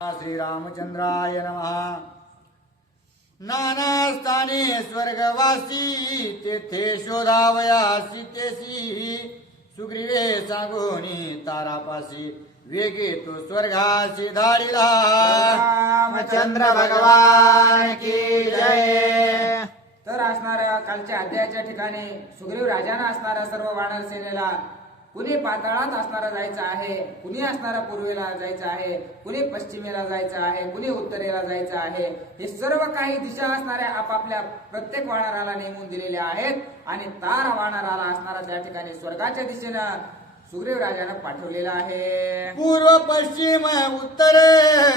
श्रीरामचंद्राय नमः। नानास्थाने स्वर्गवासी तेथे शोधावया सीतेसी सुग्रीवे सांगोनी तारापासी वेगे तो स्वर्गासी धाडिला। रामचंद्र भगवान की जय। तर असणाऱ्या कालच्या अध्यायाच्या ठिकाणी सुग्रीव राजानं असणाऱ्या सर्व वानर सेनेला कुणी पाताळात असणारा जायचं आहे, कुणी असणारा पूर्वेला जायचं आहे, कुणी पश्चिमेला जायचं आहे, कुणी उत्तरेला जायचं आहे, हे सर्व काही दिशा असणाऱ्या आपापल्या प्रत्येक वानराला नेमून दिलेल्या आहेत आणि तार वानराला असणारा त्या ठिकाणी स्वर्गाच्या दिशेनं सुग्रीव राजानं पाठवलेला आहे। पूर्व पश्चिम उत्तर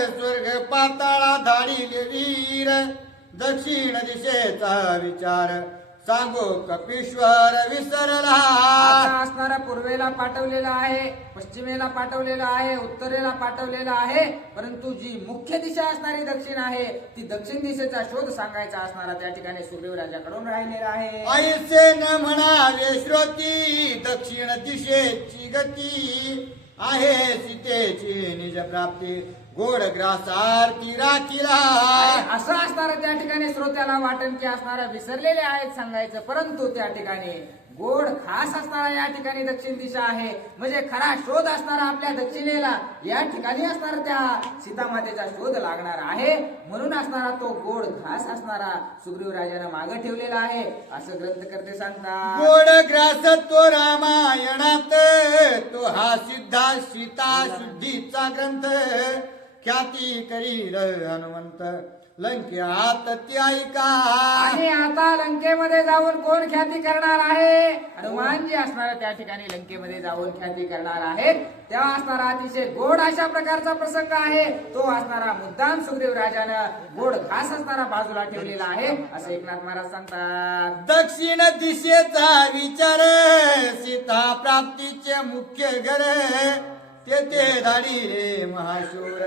स्वर्ग पाताळा धाडिले वीर दक्षिण दिशेचा विचार सांगो कपीश्वर विसरला। आता असणारा पूर्वेला पाठवलेला आहे, पश्चिमेला पाठवलेला आहे, उत्तरेला पाठवलेला आहे, परंतु जी मुख्य दिशा असणारी दक्षिण आहे ती दक्षिण दिशेचा शोध सांगायचा असणारा त्या ठिकाणी सुग्रीव राजाकडून राहिलेला आहे। ऐसे न म्हणावे श्रोती दक्षिण दिशेची गती आहे सीतेची निज प्राप्ती गोड ग्रासारती राखीला। असं असणारं त्या ठिकाणी श्रोत्याला वाटण की असणाऱ्या विसरलेले आहेत सांगायचं, परंतु त्या ठिकाणी गोड खास असणारा या ठिकाणी दक्षिण दिशा आहे, म्हणजे खरा शोध असणारा आपल्या दक्षिणेला या ठिकाणी असणारा त्या सीतामातेचा शोध लागणार आहे, म्हणून असणारा तो गोड खास असणारा सुग्रीव राजानं मागे ठेवलेला आहे असं ग्रंथकर्ते सांगतात। गोड ग्रास तो रामायणात तो हा सिद्धा सीता शुद्धीचा ग्रंथ ख्याती करील हनुमंत लंकेत ती ऐका। आणि आता लंकेमध्ये जाऊन कोण ख्याती करणार आहे? हनुमानजी असणारा त्या ठिकाणी लंकेमध्ये जाऊन ख्याती करणार आहेत, तेव्हा असणारा अतिशय गोड अशा प्रकारचा प्रसंग आहे, तो असणारा मुद्दाम सुग्रीव राजानं गोड घास असणारा बाजूला ठेवलेला आहे असं एकनाथ महाराज सांगतात। दक्षिण दिशेचा विचार सीता प्राप्तीचे मुख्य घर तेथे धाडिले महाशूर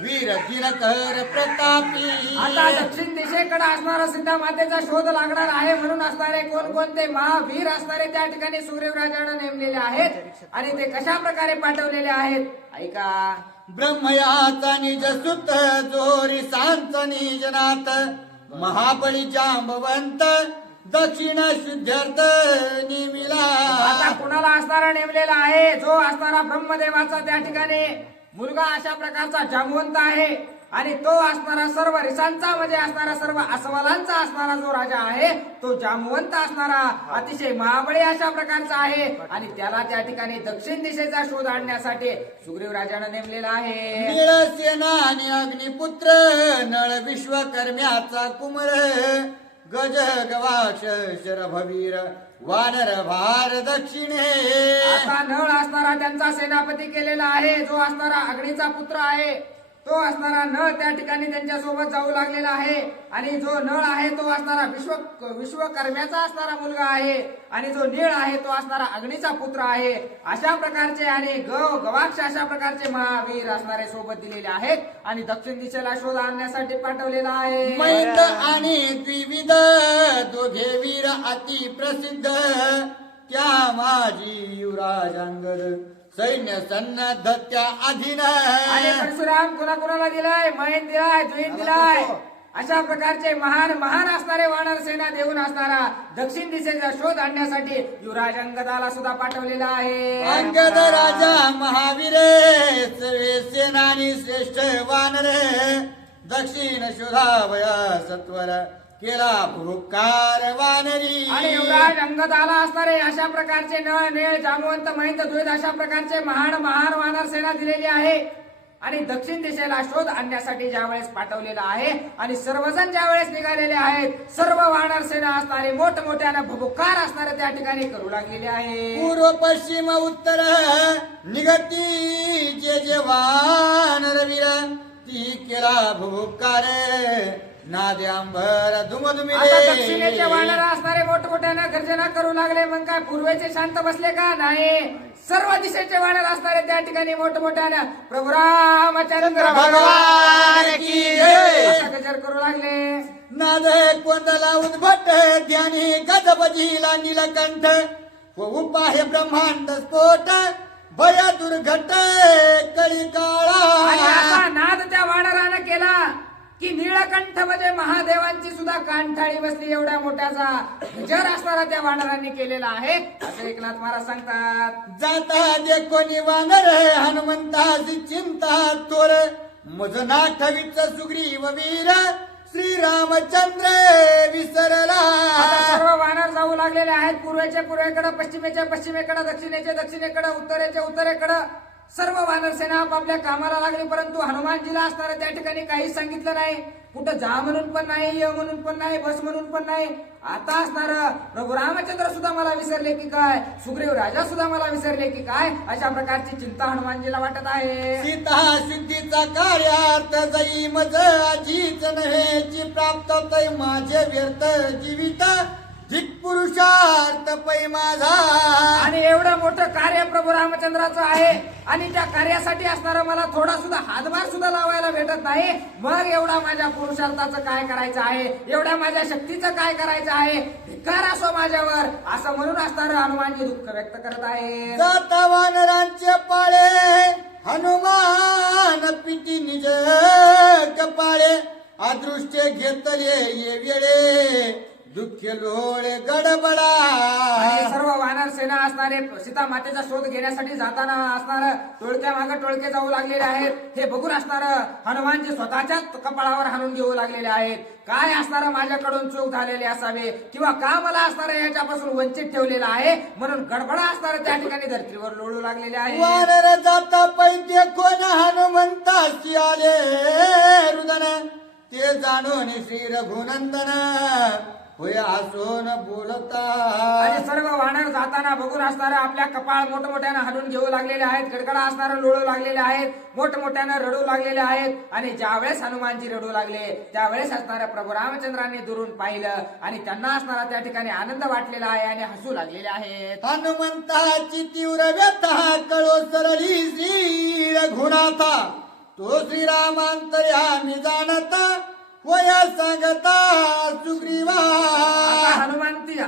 वीर दिनकर प्रतापी। आता दक्षिण दिशेकडे असणारा सीता मातेचा शोध लागणार आहे, म्हणून असणारे कोणकोणते महावीर असणारे त्या ठिकाणी सुग्रीव राजानं नेमलेले आहेत आणि ते कशा प्रकारे पाठवलेले आहेत ऐका। ब्रह्मयाचा निज सुत जोरी सांच निजनाथ महाबळी जांबवंत दक्षिण शुद्धार्थ निमिला। आता कुणाला असणारा नेमलेला आहे? जो असणारा ब्रह्मदेवाचा त्या ठिकाणी मुलगा अशा प्रकारचा जामवंत आहे आणि तो असणारा सर्व रिसांचा म्हणजे असणारा सर्व अस्वलांचा असणारा जो राजा आहे तो जामवंत असणारा अतिशय महाबळी अशा प्रकारचा आहे आणि त्याला त्या ठिकाणी दक्षिण दिशेचा शोध आणण्यासाठी सुग्रीव राजानं नेमलेला आहे। निळसेना आणि अग्निपुत्र नळ विश्वकर्म्याचा कुमर गज गवाक्ष शरभवीर वानर भार दक्षिणे। आता नळ असणारा त्यांचा सेनापती केलेला आहे, जो असणारा अग्नीचा पुत्र आहे तो असणारा नळ त्या ठिकाणी त्यांच्या सोबत जाऊ लागलेला आहे आणि जो नळ आहे तो असणारा विश्वकर्म्याचा असणारा मुलगा आहे आणि जो नीळ आहे तो असणारा अग्नीचा पुत्र आहे। अशा प्रकारचे आणि गवाक्ष अशा प्रकारचे महावीर असणारे सोबत दिलेले आहेत आणि दक्षिण दिशेला शोध आणण्यासाठी पाठवलेला आहे। मैंद आणि द्विविध दोघे वीर अति प्रसिद्ध त्या माझी युवराज अंगद सैन्य सन्नद्ध त्या अधीन। आणि परशुराम कुणाकुणाला दिलाय? महेंद्र दिलाय, द्विज दिलाय, अशा प्रकारचे महान महान असणारे वानर सेना देऊन असणारा दक्षिण दिशेचा शोध आणण्यासाठी युवराज अंगदाला सुद्धा पाठवलेला आहे। अंगद राजा महावीर सर्वे सेनानी श्रेष्ठ वानर दक्षिण शोधावया सत्वर केला भूकार वानरी। आणि युवराज अंगदाला असणारे अशा प्रकारचे नळ नेळ जामवंत महेंद्र द्विज अशा प्रकारचे महान महान वानर सेना दिलेली आहे आणि दक्षिण दिशेला शोध आणण्यासाठी ज्यावेळेस पाठवलेला आहे आणि सर्वजण ज्यावेळेस निघालेले आहेत सर्व वानर सेना असणारे मोठमोठ्यानं भुभुकार असणारे त्या ठिकाणी करू लागलेले आहे। पूर्व पश्चिम उत्तर निगती जे जे वानर वीर ती केला भुभुकार नादे अंबर आता दक्षिणेचे वानर असणारे मोठमोठ्यानं गर्जना करू लागले, मग काय पूर्वेचे शांत बसले का? नाही, सर्व दिशेचे वानर असणारे त्या ठिकाणी मोठमोठ्यानं प्रभू रामचंद्र भगवान की जय गजर करू लागले। नाद कोंदला उद्भट ध्यानी गजबजीला नीलकंठ उपाय ब्रह्मांड स्फोट भय दुर्घट कळी काळा। आणि आता नाद त्या वानर की निळकंठ म्हणजे महादेवांची सुद्धा कानठाळी बसली एवढ्या मोठ्याचा विचार असणारा त्या वानरांनी केलेला आहे असं एकनाथ महाराज सांगतात. जाता जे कोणी वानर हनुमंताची चिंता तोर मज नाठवीच सुग्रीव वीर श्रीरामचंद्र विसरला. आता सर्व वानर जाऊ लागलेले आहेत. पूर्वेच्या पूर्वेकडे, पश्चिमेच्या पश्चिमेकडे, दक्षिणेच्या दक्षिणेकडे, उत्तरेच्या उत्तरेकडे सर्व वानर सेना आपापल्या कामाला लागली. परंतु हनुमानजीला असणारं त्या ठिकाणी काहीच सांगितलं नाही. कुठं जा म्हणून पण नाही, य म्हणून पण नाही, बस म्हणून पण नाही. आता असणार प्रभू रामचंद्र सुद्धा मला विसरले की काय, सुग्रीव राजा सुद्धा मला विसरले की काय, अशा प्रकारची चिंता हनुमानजीला वाटत आहे. सीता शुद्धीचा कार्यार्थ जाई मज आजीच नव्हे जी प्राप्त तै माझे व्यर्थ जीवित धिक पुरुषार्थ पै माझा. आणि एवढं मोठं कार्य प्रभू रामचंद्राचं आहे आणि त्या कार्यासाठी असणारं मला थोडा सुद्धा हातभार सुद्धा लावायला भेटत नाही. मग एवढा माझ्या पुरुषार्थाचं काय करायचं आहे, एवढ्या माझ्या शक्तीचं काय करायचं आहे, धिक्कार असो माझ्यावर, असं म्हणून असणारं हनुमानजी दुःख व्यक्त करत आहे. जाता वानरांचे पाळे हनुमान पिटी निज कपाळे अदृष्ट घेतले ये वेळे दुःख लोळ गडबडा. आणि सर्व वानर सेना असणारे सीता मातेचा शोध घेण्यासाठी जाताना असणार टोळक्या मागे टोळके जाऊ लागलेले आहेत. हे बघून असणार हनुमानजी स्वतःच्याच कपाळावर हाणून घेऊ लागलेले आहेत. काय असणार माझ्याकडून चूक झालेली असावे किंवा का मला असणार याच्यापासून वंचित ठेवलेला आहे म्हणून गडबडा असणार त्या ठिकाणी धर्तीवर लोळू लागलेले आहे. वानर जाता पैते कोण हनुमंतासी आले रुदन ते जाणून श्री रघुनंदन होय हसून बोलता. आणि सर्व वानर जाताना बघून असणारा आपल्या कपाळ मोठमोठ्यानं हलून घेऊ लागलेले आहेत. गडगडा असणारं लोळू लागलेले आहेत, मोठमोठ्यानं रडू लागलेले आहेत. आणि ज्यावेळेस हनुमानजी रडू लागले त्यावेळेस असणाऱ्या प्रभू रामचंद्रांनी दुरून पाहिलं आणि त्यांना असणारा त्या ठिकाणी आनंद वाटलेला आहे आणि हसू लागलेले आहेत. हनुमंताची तीव्र व्यथा कळो सरली श्री रघुनाथा तो श्रीरामांतर्यामी जाणता वया सांगता सुग्रीवा.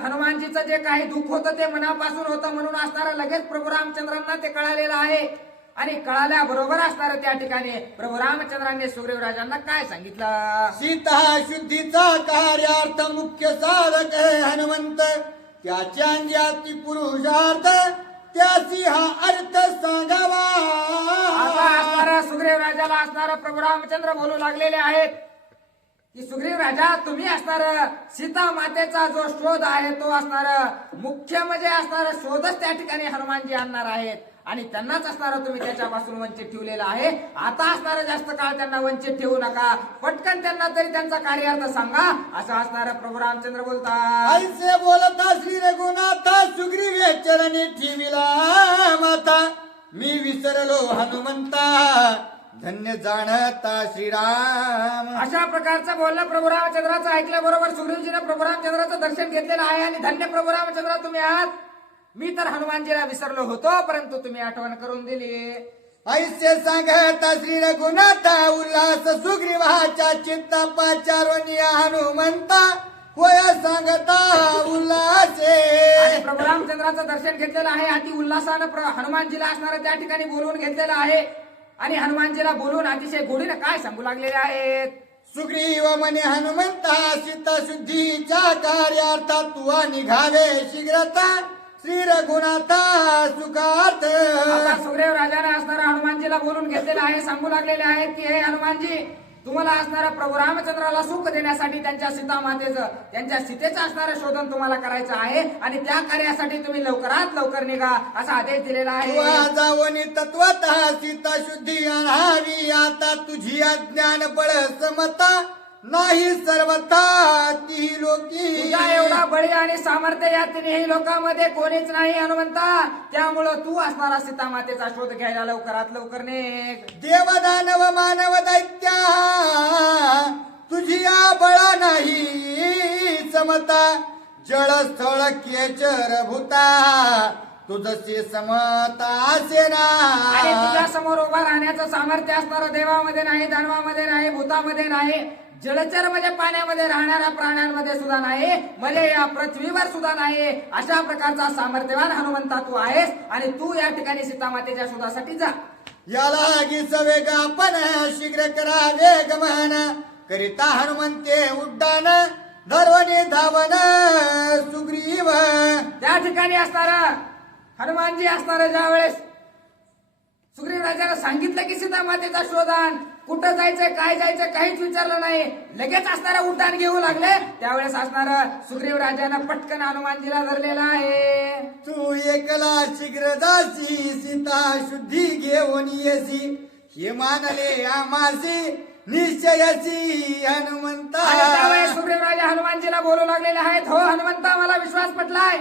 हनुमानजीचं जे काही दुःख होतं ते मनापासून होतं म्हणून असणारं लगेच प्रभू रामचंद्रांना ते कळालेलं आहे. आणि कळाल्याबरोबर असणारं त्या ठिकाणी प्रभू रामचंद्रांनी सुग्रीव राजांना काय सांगितलं. सीता शुद्धीचा कार्यार्थ मुख्य साधक हनुमंत त्याच्या अंगाती पुरुषार्थ त्याची हा अर्थ सांगावा. आता असणारा सुग्रीव राजाला असणारा प्रभू रामचंद्र बोलू लागलेले आहेत की सुग्रीव राजा तुम्ही असणार सीता मातेचा जो शोध आहे तो असणार मुख्य म्हणजे असणार शोधच त्या ठिकाणी हनुमानजी आणणार आहेत आणि त्यांनाच असणार तुम्ही त्याच्यापासून वंचित ठेवलेला आहे. आता असणार जास्त काळ त्यांना वंचित ठेवू नका, पटकन त्यांना तरी त्यांचा कार्यार्थ सांगा असं असणार प्रभू रामचंद्र बोलतात. ऐसे बोलता श्री रघुनाथा सुग्रीव चरणी ठेविला माता मी विसरलो हनुमंता धन्य जाणता श्रीराम. अशा प्रकारचं बोलणं प्रभू रामचंद्राचं ऐकल्या बरोबर सुग्रीवजीने प्रभू रामचंद्राचं दर्शन घेतलेलं आहे आणि धन्य प्रभू रामचंद्र तुम्ही आहात. मी तर हनुमानजीला विसरलो होतो परंतु तुम्ही आठवण करून दिली. ऐसे सांगता श्री रघुनाथा उल्हास सुग्रीवाच्या चित्ता पाचारोनी हनुमंता होय सांगता उल्हासे. आणि प्रभू रामचंद्राचं दर्शन घेतलेलं आहे, अति उल्हासानं हनुमानजीला असणारं त्या ठिकाणी बोलवून घेतलेलं आहे आणि हनुमानजीला बोलून अतिशय गोडीनं काय सांगू लागलेले आहेत. सुग्रीव म्हणे हनुमंता सीता शुद्धीच्या कार्यार्था तुवा निघावे शीघ्रता श्री रघुनाथा सुखार्थ. आता सुग्रीव राजाने असणारा हनुमानजीला बोलून घेतलेलं आहे, सांगू लागलेले आहेत की हे हनुमानजी तुम्हाला असणाऱ्या प्रभू रामचंद्राला सुख देण्यासाठी त्यांच्या सीता मातेचं त्यांच्या सीतेचं असणारं शोधन तुम्हाला करायचं आहे आणि त्या कार्यासाठी तुम्ही लवकरात लवकर निघा असा आदेश दिलेला आहे. जावनी तत्वतः सीता शुद्धी आणावी आता तुझी अज्ञान बळ समता नाही सर्वथा ती लोकी. तुझा एवढा बळी आणि सामर्थ्य या तिन्ही लोकांमध्ये कोणीच नाही हनुमंता, त्यामुळं तू असणारा सीता मातेचा शोध घ्यायला लवकरात लवकर निघ. देवदानव मानव दैत्या तुझी या बळा नाही समता जळस्थळ केचर भूता तुझशी समता असेना. आणि तुझ्या समोर उभा राहण्याचं सामर्थ्य असणारं देवामध्ये नाही, दानवामध्ये नाही, भूतामध्ये नाही, जलचर म्हणजे पाण्यामध्ये राहणाऱ्या प्राण्यांमध्ये सुद्धा नाही, म्हणजे या पृथ्वीवर सुद्धा नाही. अशा प्रकारचा सामर्थ्यवान हनुमंता तू आहेस आणि तू या ठिकाणी सीता मातेच्या शोधासाठी जा. याला वेग आपण शीघ्र करा वेग म्हण करिता हनुमंते उड्डाण धर्वणे धावन सुग्रीव. त्या ठिकाणी असणार हनुमानजी असणार ज्या वेळेस सुग्रीव राजाला सांगितलं की सीता मातेचा शोधान, कुठं जायचंय काय जायचंय काहीच विचारलं नाही, लगेच असणारा उड्डाण घेऊ लागले. त्यावेळेस असणार सुग्रीव राजानं पटकन हनुमानजीला धरलेला आहे. तू एकला शीघ्र जासी सीता शुद्धी घेऊन येसी, हे मानले आमासी निश्चयाची हनुमंता. आणि त्यावेळेस सुग्रीव राजा हनुमानजीला बोलू लागलेले आहेत, हो हनुमंता मला विश्वास पटलाय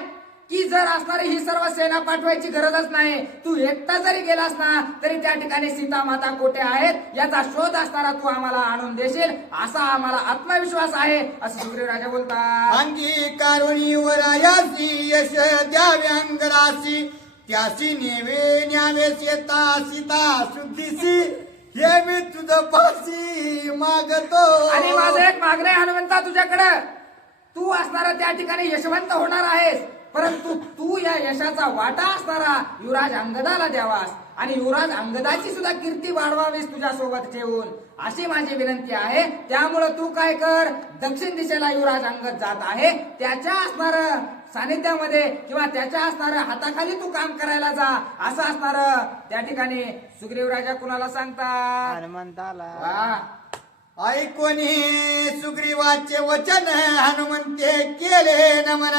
की जर असणारी ही सर्व सेना पाठवायची गरजच नाही, तू एकटा जरी गेलास ना तरी त्या ठिकाणी सीता माता कोठे आहेत याचा शोध असणारा तू आम्हाला आणून देशील असा आम्हाला आत्मविश्वास आहे असं सुग्रीव राजा बोलतात. अंगीकारुणी वरायासी यश द्यावे अंगरासी, त्यासी नेवे न्यावे सीता सीता शुद्धीसी, हे मी तुझं पासी मागतो. आणि माझं एक मागणं आहे हनुमंता तुझ्याकडं, तू असणारा त्या ठिकाणी यशवंत होणार आहेस, परंतु तू या यशाचा वाटा असणारा युवराज अंगदाला द्यावास आणि युवराज अंगदाची सुद्धा कीर्ती वाढवावीस तुझ्या सोबत ठेवून अशी माझी विनंती आहे. त्यामुळे तू काय कर, दक्षिण दिशेला युवराज अंगद जात आहे त्याच्या असणार सानिध्यामध्ये किंवा त्याच्या असणार हाताखाली तू काम करायला जा असं असणार त्या ठिकाणी सुग्रीव राजा कुणाला सांगतात, हनुमंताला. ऐकोनी सुग्रीवाचे वचन हनुमंते केले नमन,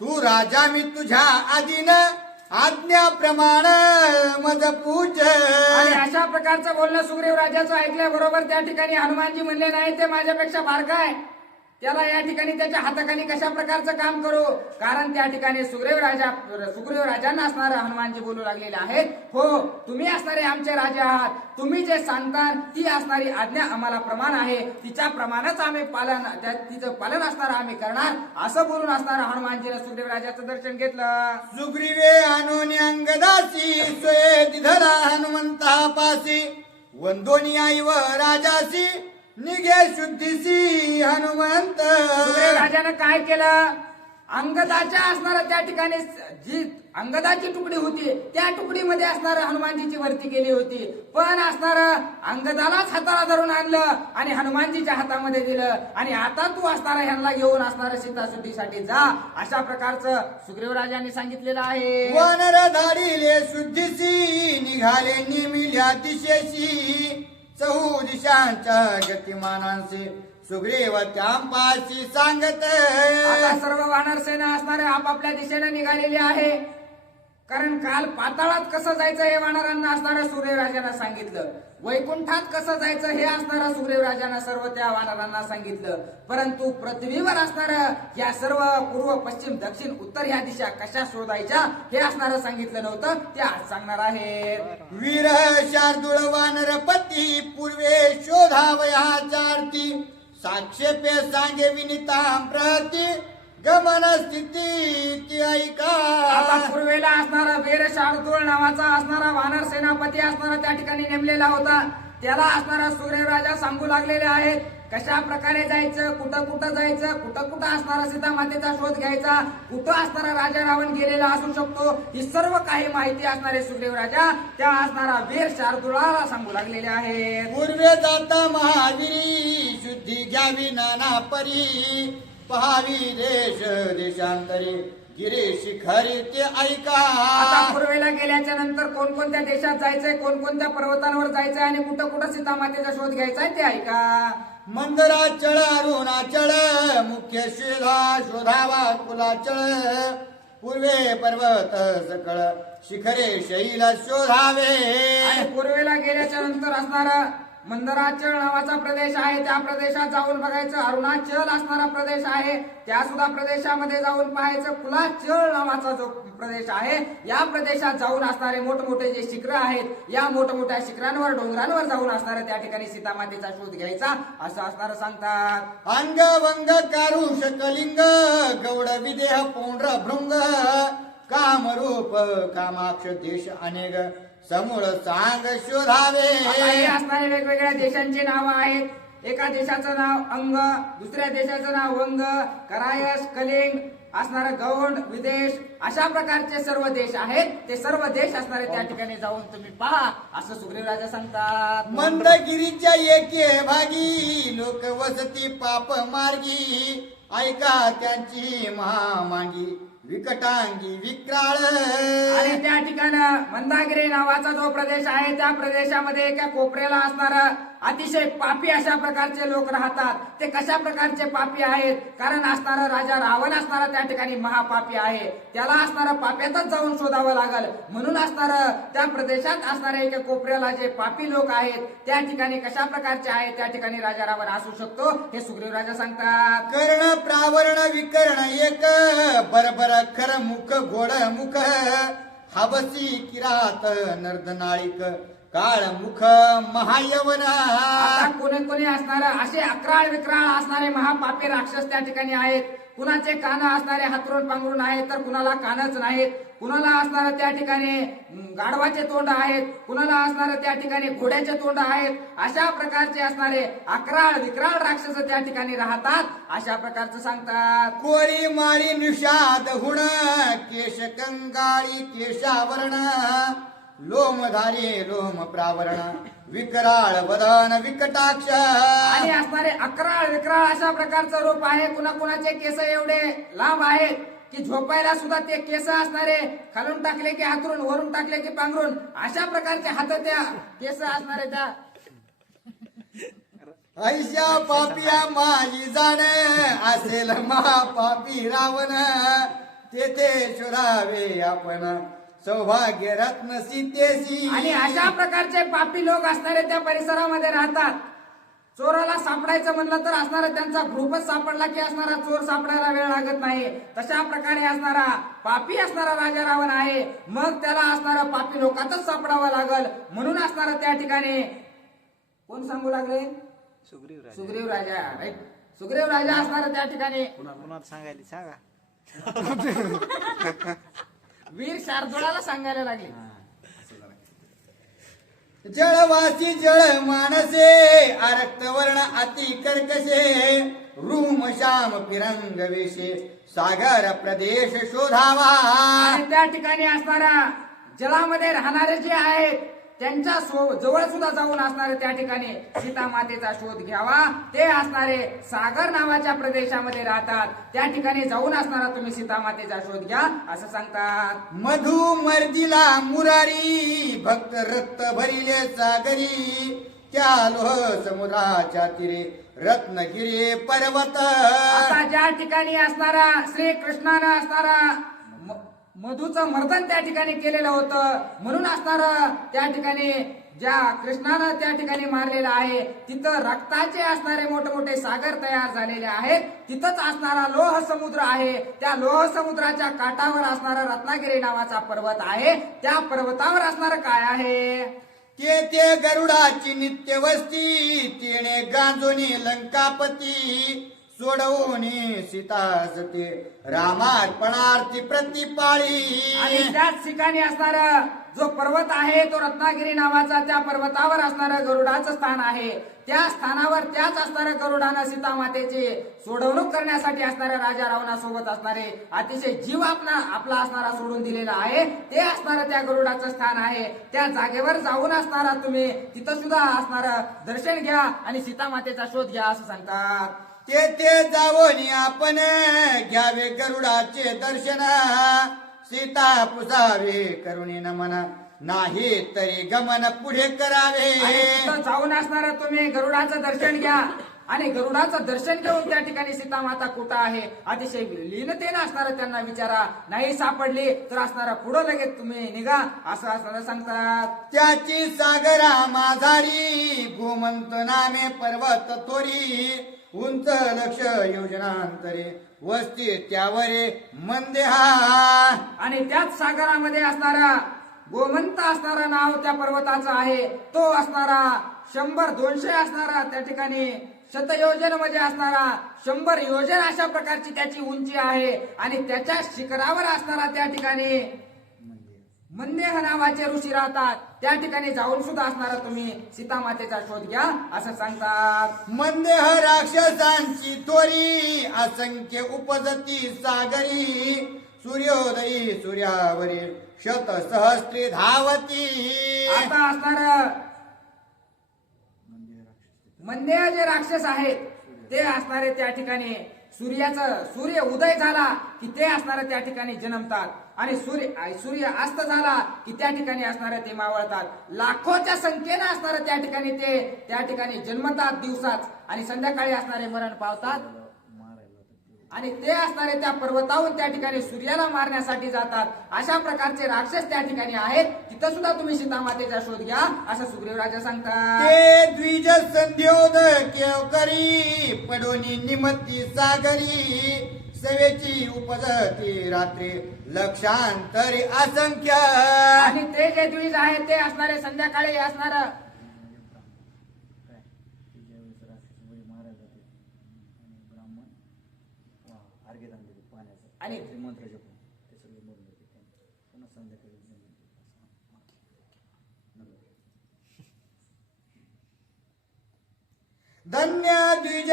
तू राजा मी तुझ्या आधीन आज्ञाप्रमाण मज पूज. आणि अशा प्रकारचं बोलणं सुग्रीव राजाचं ऐकल्याबरोबर त्या ठिकाणी हनुमानजी म्हणले नाही ते माझ्यापेक्षा बारका आहे, त्याला या ठिकाणी त्याच्या हाताखाली कशा प्रकारचं काम करू. कारण त्या ठिकाणी सुग्रीव राजांना असणारे हनुमानजी बोलू लागलेले आहेत, हो तुम्ही असणारे आमचे राजे आहात, तुम्ही जे सांगता ती असणारी आज्ञा आम्हाला प्रमाण आहे, तिच्या प्रमाणच आम्ही तिचं पालन असणार आम्ही करणार असं बोलून असणारा हनुमानजीने सुग्रीव राजाचं दर्शन घेतलं. सुग्रीवे आणून अंगदासी सोये दिधला हनुमंता पासी, वंदोनी आई व राजासी निघे शुद्धीसी हनुमंत. सुग्रीव राजानं काय केलं, अंगदाच्या असणारा त्या ठिकाणी जी अंगदाची तुकडी होती त्या तुकडीमध्ये असणार हनुमानजीची भरती केली होती, पण असणार अंगदालाच हाताला धरून आणलं आणि हनुमानजीच्या हातामध्ये दिलं आणि आता तू असणारा ह्यांना घेऊन असणार सीताशुद्धीसाठी जा अशा प्रकारचं सुग्रीव राजांनी सांगितलेलं आहे. वानर धाडिले शुद्धीसी निघाले निमिल्या दिशेशी, चहू दिशांच्या गतिमानांचे सुग्रीव त्यांपाशी सांगत. आता सर्व वानर सेना असणारे आपापल्या दिशेने निघालेली आहे, कारण काल पाताळात कसं जायचं हे वानरांना असणाऱ्या सुग्रीव राजांना सांगितलं, वैकुंठात कसं जायचं हे असणाऱ्या सुग्रीव राजांना सर्व त्या वानरांना सांगितलं, परंतु पृथ्वीवर असणार या सर्व पूर्व पश्चिम दक्षिण उत्तर ह्या दिशा कशा शोधायच्या हे असणारं सांगितलं नव्हतं, ते आज सांगणार आहे. वीर शार्दूळ वानरपती पूर्वे शोधावयाच्या आरती, साक्षेपे सांगे विनितां प्रती गमन स्थिती ती ऐका. आता पूर्वेला असणारा वीर शार्दूळ नावाचा असणारा वानर सेनापती असणारा त्या ठिकाणी नेमलेला होता, त्याला असणारा सुग्रीव राजा सांगू लागलेले आहेत कशा प्रकारे जायचं, कुठं कुठं जायचं, कुठं कुठं असणारा सीता मातेचा शोध घ्यायचा, कुठं असणारा राजा रावण गेलेला असू शकतो, ही सर्व काही माहिती असणारे सुग्रीव राजा त्या असणारा वीर शार्दूळाला सांगू लागलेले आहेत. पूर्वे जाता महावीरी शुद्धी घ्यावी नाना परी, पहावी देश देशांतरी गिरी शिखरी ते ऐका. आता पूर्वेला गेल्याच्या नंतर कोणकोणत्या देशात जायचंय, कोणकोणत्या पर्वतांवर जायचंय आणि कुठं कुठं सीता मातेचा शोध घ्यायचाय ते ऐका. मंदराचळ अरुणाचळ मुख्य शोधावा कुलाचळ, पूर्वे पर्वत सकळ शिखरे शैल शोधावे. आणि पूर्वेला गेल्याच्या नंतर असणारा मंदराचळ नावाचा प्रदेश आहे त्या प्रदेशात जाऊन बघायचं, अरुणाचल असणारा प्रदेश आहे त्या सुद्धा प्रदेशामध्ये जाऊन पाहायचं, कुलाचळ नावाचा जो प्रदेश आहे या प्रदेशात जाऊन असणारे मोठमोठे जे शिखर आहेत या मोठमोठ्या शिखरांवर डोंगरांवर जाऊन असणाऱ्या त्या ठिकाणी सीतामातेचा शोध घ्यायचा असं असणारं सांगतात. अंग वंग कारुष कलिंग गौड विदेह पौंड्र भृंग, कामरूप कामाक्ष देश अनेक समूळ सांग शोधावे. हे असणारे वेगवेगळ्या देशांची नावं आहेत, एका देशाचं नाव अंग, दुसऱ्या देशाचं नाव वंग, करायस, कलिंग, असणारे गौंड विदेश अशा प्रकारचे सर्व देश आहेत ते सर्व देश असणारे त्या ठिकाणी जाऊन तुम्ही पहा असं सुग्रीव राजा सांगतात. मंदगिरीच्या एके भागी लोक वसती पाप मार्गी ऐका त्यांची महामांगी विकटांगी विक्राळ. आणि त्या ठिकाणी मंदागिरी नावाचा जो प्रदेश आहे त्या प्रदेशामध्ये एका कोपऱ्याला असणार अतिशय पापी अशा प्रकारचे लोक राहतात. ते कशा प्रकारचे पापी आहेत कारण असणारा राजा रावण असणारा त्या ठिकाणी महापापी आहे. त्याला असणारा पाप्यातच जाऊन शोधावं लागल म्हणून असणार त्या प्रदेशात असणारे एका कोपऱ्याला जे पापी लोक आहेत त्या ठिकाणी कशा प्रकारचे आहेत त्या ठिकाणी राजा रावण असू शकतो हे सुग्रीव राजा सांगतात. कर्ण प्रावरण विकर्ण एक बरबर खर मुख घोड मुख हबसी किरात नर्दनाळिक काळ मुख महायवन. आता कोणी कोणी असणार असे अक्राळ विक्राळ असणारे महापापी राक्षस त्या ठिकाणी आहेत. कुणाचे कान असणारे हातरून पांघरून आहेत तर कुणाला कानच नाहीत. कुणाला असणार त्या ठिकाणी गाढवाचे तोंड आहेत, कुणाला असणार त्या ठिकाणी घोड्याचे तोंड आहेत. अशा प्रकारचे असणारे अक्राळ विक्राळ राक्षस त्या ठिकाणी राहतात अशा प्रकारचं सांगतात. कोळी माळी निषाद हुण केश कंगाळी केशावरण लोमधारी लोम प्रावरण विकराळ वदन विकटाक्ष. आणि असणारे अक्राळ विक्राळ अशा प्रकारचं रूप आहे. कुणाकुणाचे केस एवढे लांब आहेत की झोपायला सुद्धा ते केस असणारे खालून टाकले की हातरून वरून टाकले की पांघरून अशा प्रकारचे हात त्या केस असणारे त्या ऐशा पापिया माझी जाण असेल महापापी रावण तेथे शोधावे आपण सौभाग्य रत्न सीतेशी. आणि अशा प्रकारचे पापी लोक असणारे त्या परिसरामध्ये राहतात. चोराला सापडायचं म्हणलं तर असणारा त्यांचा ग्रुपच सापडला की असणारा चोर सापडायला वेळ लागत नाही. तशा प्रकारे असणारा पापी असणारा राजा रावण आहे. मग त्याला असणारा पापी लोकातच सापडावं लागल म्हणून असणारा त्या ठिकाणी कोण सांगू लागले सुग्रीव राजा राईट. सुग्रीव राजा असणारा त्या ठिकाणी सांगा वीर शार्दूलाला सांगायला लागले. जळवासी जळ मानसे आरक्त वर्ण अति कर्कशे रूम श्याम पिरंग वेशे सागर प्रदेश शोधावा. आणि त्या ठिकाणी असणारा जलामध्ये राहणारे जे आहेत त्यांच्या जवळ सुद्धा जाऊन असणारे त्या ठिकाणी सीता मातेचा शोध घ्यावा. ते असणारे सागर नावाच्या प्रदेशामध्ये राहतात. त्या ठिकाणी जाऊन असणारा तुम्ही सीता मातेचा शोध घ्या असं सांगतात. मधु मर्दिला मुरारी भक्त रक्त भरिले सागरी त्या लोह समुद्राच्या तीरे रत्नगिरी पर्वत. आता ज्या ठिकाणी असणारा श्री कृष्णानं असणारा मधूचं मर्दन त्या ठिकाणी केलेलं होतं म्हणून असणार त्या ठिकाणी ज्या कृष्णानं त्या ठिकाणी मारलेलं आहे तिथं रक्ताचे असणारे मोठमोठे सागर तयार झालेले आहेत. तिथंच असणारा लोह समुद्र आहे. त्या लोह समुद्राच्या काठावर असणारा रत्नागिरी नावाचा पर्वत आहे. त्या पर्वतावर असणार काय आहे ते गरुडाची नित्य वस्ती तिने गांजोनी लंकापती सोडवून सीता सते रामार्पणार्थी प्रतिपाळी. आणि त्याच ठिकाणी असणारा जो पर्वत आहे तो रत्नागिरी नावाचा त्या पर्वतावर असणारं गरुडाचं स्थान आहे. त्या स्थानावर त्याच असणाऱ्या गरुडानं सीता मातेची सोडवणूक करण्यासाठी असणाऱ्या राजा रावणासोबत असणारे अतिशय जीव आपला असणारा सोडून दिलेला आहे. ते असणारं त्या गरुडाचं स्थान आहे. त्या जागेवर जाऊन असणारा तुम्ही तिथं सुद्धा असणारं दर्शन घ्या आणि सीता मातेचा शोध घ्या असं सांगतात. तेथे जावोनी आपण घ्यावे गरुडाचे दर्शन सीता पुसावे करुणी नमन नाही तरी गमन पुढे करावे. आणि तिथं जाऊन असणारं तुम्ही गरुडाचं दर्शन घ्या आणि गरुडाचं दर्शन घेऊन त्या ठिकाणी सीता माता कुठं आहे अतिशय लीनतेनं असणारं त्यांना विचारा. नाही सापडली तर असणारा पुढं लगेच तुम्ही निघा असं असणारं सांगतात. त्याची सागरा माझारी गोमंत नामे पर्वत तोरी उंच लक्ष योजनांतरे वस्ती त्यावरे मंदेहा. आणि त्याच सागरामध्ये असणारा गोमंत असणारा नाव त्या पर्वताचं आहे. तो असणारा 100-200 असणारा त्या ठिकाणी शतयोजन मध्ये असणारा 100 योजन अशा प्रकारची त्याची उंची आहे. आणि त्याच्या शिखरावर असणारा त्या ठिकाणी मंदेह नावाचे ऋषी राहतात. त्या ठिकाणी जाऊन सुद्धा असणारा तुम्ही सीता मातेचा शोध घ्या असं सांगतात. मंदेह राक्षसांची थोरी असंख्य उपजती सागरी सूर्योदयी सूर्यावरी शत सहस्त्री धावती. आता असणार मंदेह जे राक्षस आहेत ते असणारे त्या ठिकाणी सूर्य उदय झाला की ते असणारे त्या ठिकाणी जन्मतात आणि सूर्य अस्त झाला की त्या ठिकाणी असणारे ते मावळतात. लाखोच्या संख्येनं असणारे त्या ठिकाणी ते त्या ठिकाणी जन्मतात दिवसाच आणि संध्याकाळी असणारे मरण पावतात आणि ते असणारे त्या पर्वतावरून त्या ठिकाणी सूर्याला मारण्यासाठी जातात. अशा प्रकारचे राक्षस त्या ठिकाणी आहेत. तिथं सुद्धा तुम्ही सीता मातेचा शोध घ्या असं सुग्रीव राजा सांगतात. ते द्विज संध्योद केवकरी पडोनी निमती सागरी सवेची उपजती रात्री लक्षांतरी असंख्य. आणि ते जे द्विज आहेत ते असणारे संध्याकाळी असणार आणि धन्य द्विज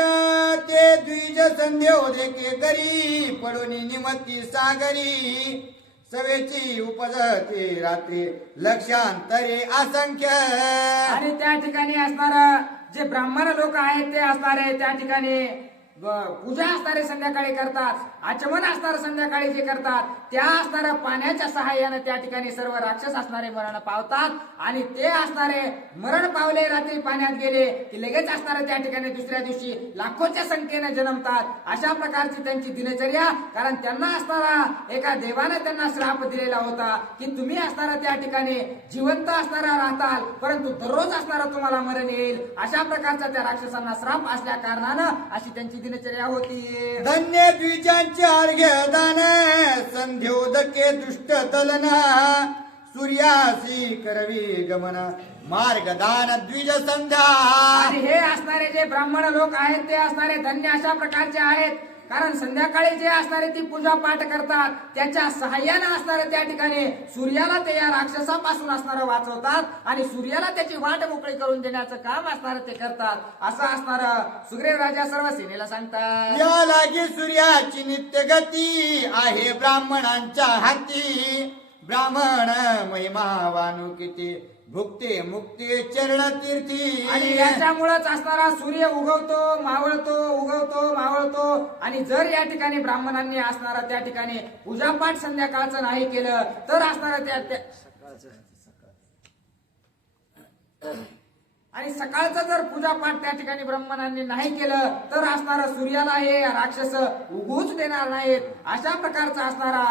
ते द्विज संध्योदे केकरी पडोनी निमती सागरी सवेची उपजती रात्री लक्षांतरे असंख्य. आणि त्या ठिकाणी असणार जे ब्राह्मण लोक आहेत ते असणारे त्या ठिकाणी पूजा असणारे संध्याकाळी करतात. आचमन असणारे संध्याकाळी जे करतात त्या असणाऱ्या पाण्याच्या सहाय्याने त्या ठिकाणी सर्व राक्षस असणारे मरण पावतात आणि ते असणारे मरण पावले रात्री पाण्यात गेले की लगेच असणारे त्या ठिकाणी दुसऱ्या दिवशी लाखोच्या संख्येने जन्मतात. अशा प्रकारची त्यांची दिनचर्या. कारण त्यांना असणारा एका देवाने त्यांना श्राप दिलेला होता की तुम्ही असणारा त्या ठिकाणी जिवंत असणारा राहताल परंतु दररोज असणारा तुम्हाला मरण येईल. अशा प्रकारचा त्या राक्षसांना श्राप असल्या कारणानं अशी त्यांची दिनचर्या होती. धन्य द्विजांचे अर्घ्य दान संध्योदके दुष्ट दलना सूर्यासी करवी गमन मार्गदान द्विज संध्या. आणि हे असणारे जे ब्राह्मण लोक आहेत ते असणारे धन्य अशा प्रकारचे आहेत. कारण संध्याकाळी जे असणारे ती पूजा पाठ करतात त्याच्या सहाय्याने असणारे त्या ठिकाणी सूर्याला ते या राक्षसापासून असणारं वाचवतात आणि सूर्याला त्याची वाट मोकळी करून देण्याचं काम असणारं ते करतात. असं असणारं सुग्रीव राजा सर्व सेनेला सांगतात. या लागी सूर्याची नित्य गती आहे ब्राह्मणांच्या हाती ब्राह्मण महिमा वानु किती भुक्ती मुक्ती चरण तीर्थी. आणि याच्यामुळेच असणारा सूर्य उगवतो मावळतो आणि जर या ठिकाणी ब्राह्मणांनी असणारा त्या ठिकाणी पूजापाठ संध्याकाळचं नाही केलं तर असणारा आणि सकाळचं जर पूजापाठ त्या ठिकाणी ब्राह्मणांनी नाही केलं तर असणारा सूर्याला हे राक्षस उगवूच देणार नाहीत. अशा प्रकारचा असणारा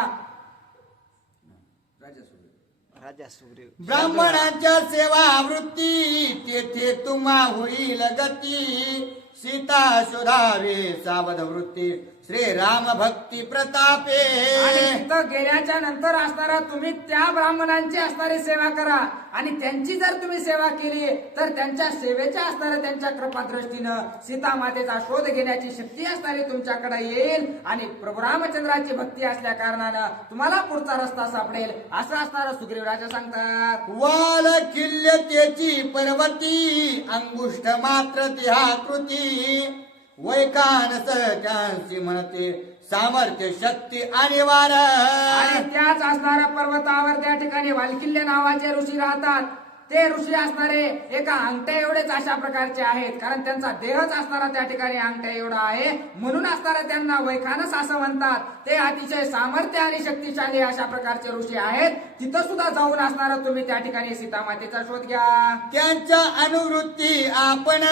ब्राह्मणांच्या सेवा वृत्ती तेथे तुम्हा होईल गती सीता शोधावे सावध वृत्ती श्रीराम भक्ती प्रतापे. आणि तिथं गेल्याच्या नंतर असणारा तुम्ही त्या ब्राह्मणांची असणारी सेवा करा आणि त्यांची जर तुम्ही सेवा केली तर त्यांच्या सेवेच्या असणाऱ्या त्यांच्या कृपादृष्टीनं सीता मातेचा शोध घेण्याची शक्ती असणारी तुमच्याकडे येईल आणि प्रभू रामचंद्राची भक्ती असल्या कारणानं तुम्हाला पुढचा रस्ता सापडेल असं असणारा सुग्रीव राजा सांगतात. वाल किल्ले त्याची पर्वती अंगुष्ठ मात्र तिहा कृती वैकानस त्यांची म्हणते सामर्थ्य शक्ती आणि वार. आणि त्याच असणाऱ्या पर्वतावर त्या ठिकाणी वालकिल्ले नावाचे ऋषी राहतात. ते ऋषी असणारे एका अंगठ्या एवढेच अशा प्रकारचे आहेत. कारण त्यांचा देहच असणारा त्या ठिकाणी अंगठ्या एवढा आहे म्हणून असणारा त्यांना वैखानस असं म्हणतात. ते अतिशय सामर्थ्य आणि शक्तिशाली अशा प्रकारचे ऋषी आहेत. तिथं सुद्धा जाऊन असणारा तुम्ही त्या ठिकाणी सीता मातेचा शोध घ्या. त्यांच्या अनुवृत्ती आपण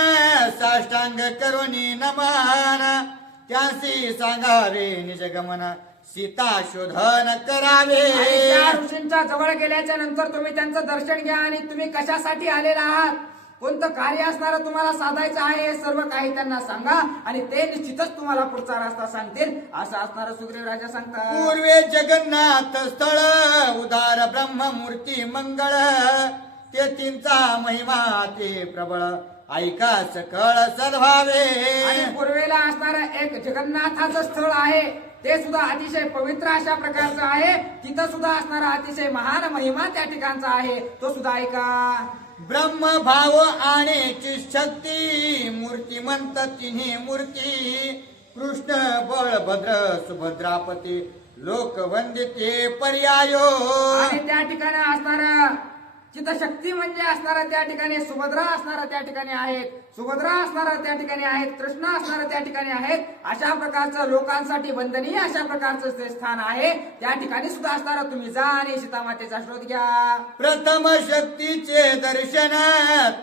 साष्टांग करुणी नमन त्यांची सांगावे निजगमन सीता शोधन करावे. आणि त्या ऋषींच्या जवळ गेल्याच्या नंतर तुम्ही त्यांचं दर्शन घ्या आणि तुम्ही कशासाठी आलेला आहात कोणतं कार्य असणारं तुम्हाला साधायचं आहे हे सर्व काही त्यांना सांगा आणि ते निश्चितच तुम्हाला पुढचा रस्ता सांगतील असं असणारं सुग्रीव राजा सांगतात. पूर्वे जगन्नाथ स्थळ उदार ब्रह्ममूर्ती मंगळ ते तींचा महिमा ते प्रबळ ऐका सकळ सद्भावे. आणि पूर्वेला असणारं एक जगन्नाथाचं स्थळ आहे, ते सुद्धा अतिशय पवित्र अशा प्रकारचं आहे. तिथं सुद्धा असणारा अतिशय महान महिमा त्या ठिकाणचा आहे, तो सुद्धा ऐका. ब्रह्म भाव आणेची शक्ती मूर्तिमंत तिन्ही मूर्ती. कृष्ण बळभद्र सुभद्रापती लोकवंदिते पर्यायो. आणि त्या ठिकाणी असणारं चितशक्ती म्हणजे असणारं त्या ठिकाणी सुभद्रा असणारं त्या ठिकाणी आहेत, सुभद्रा असणारं त्या ठिकाणी आहेत, कृष्ण असणारं त्या ठिकाणी आहेत. अशा प्रकारचं लोकांसाठी वंदनीय अशा प्रकारचं ते स्थान आहे. त्या ठिकाणी सुद्धा असणारं तुम्ही जा आणि सीतामातेचा शोध घ्या. प्रथम शक्तीचे दर्शन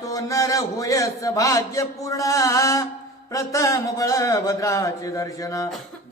तो नर होय सभाग्यपूर्ण. प्रथम बळभद्राचे दर्शन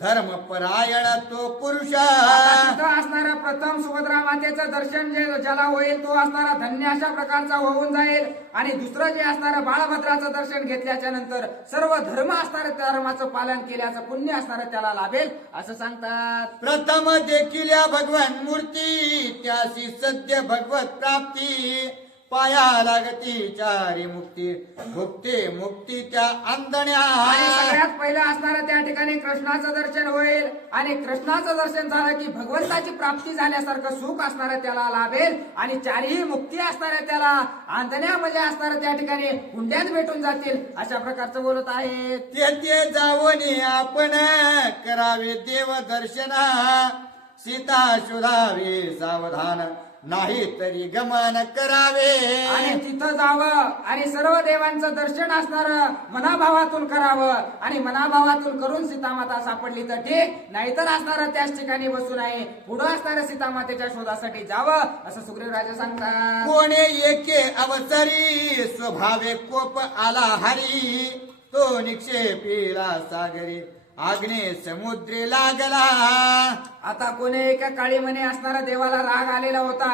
धर्मपरायण तो पुरुष. आता तिथं असणारा प्रथम सुभद्रा मातेचं दर्शन जे ज्याला होईल तो असणारा धन्य अशा प्रकारचा होऊन जाईल. आणि दुसरं जे असणारं बाळभद्राचं दर्शन घेतल्याच्या नंतर सर्व धर्म असणारं त्या धर्माचं पालन केल्याचं पुण्य असणारं त्याला लाभेल असं सांगतात. प्रथम देखील या भगवान मूर्ती त्यासी सद्य भगवत प्राप्ती. पाया लागती चारी मुक्ती भुक्ती मुक्ती त्या अंधण्या. आणि सगळ्यात पहिलं असणारं त्या ठिकाणी कृष्णाचं दर्शन होईल. आणि कृष्णाचं दर्शन झालं की भगवंताची प्राप्ती झाल्यासारखं सुख असणारं त्याला लाभेल. आणि चारही मुक्ती असणाऱ्या त्याला अंधण्यामध्ये असणारं त्या ठिकाणी हुंड्यात भेटून जातील अशा प्रकारचं बोलत आहेत. ते जावनी आपण करावे देव दर्शना. सीता शोधावे सावधान नाही तरी गमन करावे. आणि तिथं जावं आणि सर्व देवांचं दर्शन असणारं मनाभावातून करावं. आणि मनाभावातून करून सीतामाता सापडली तर ठीक, नाहीतर असणारं त्याच ठिकाणी बसू नये. पुढं असणाऱ्या सीतामातेच्या शोधासाठी जावं असं सुग्रीव राजा सांगतात. कोणे एके अवसरी स्वभावे कोप आला हरी. तो निक्षेपीला सागरी आग्ने समुद्रे लागला. आता कोणी एका काळी म्हणे असणारा देवाला राग आलेला होता.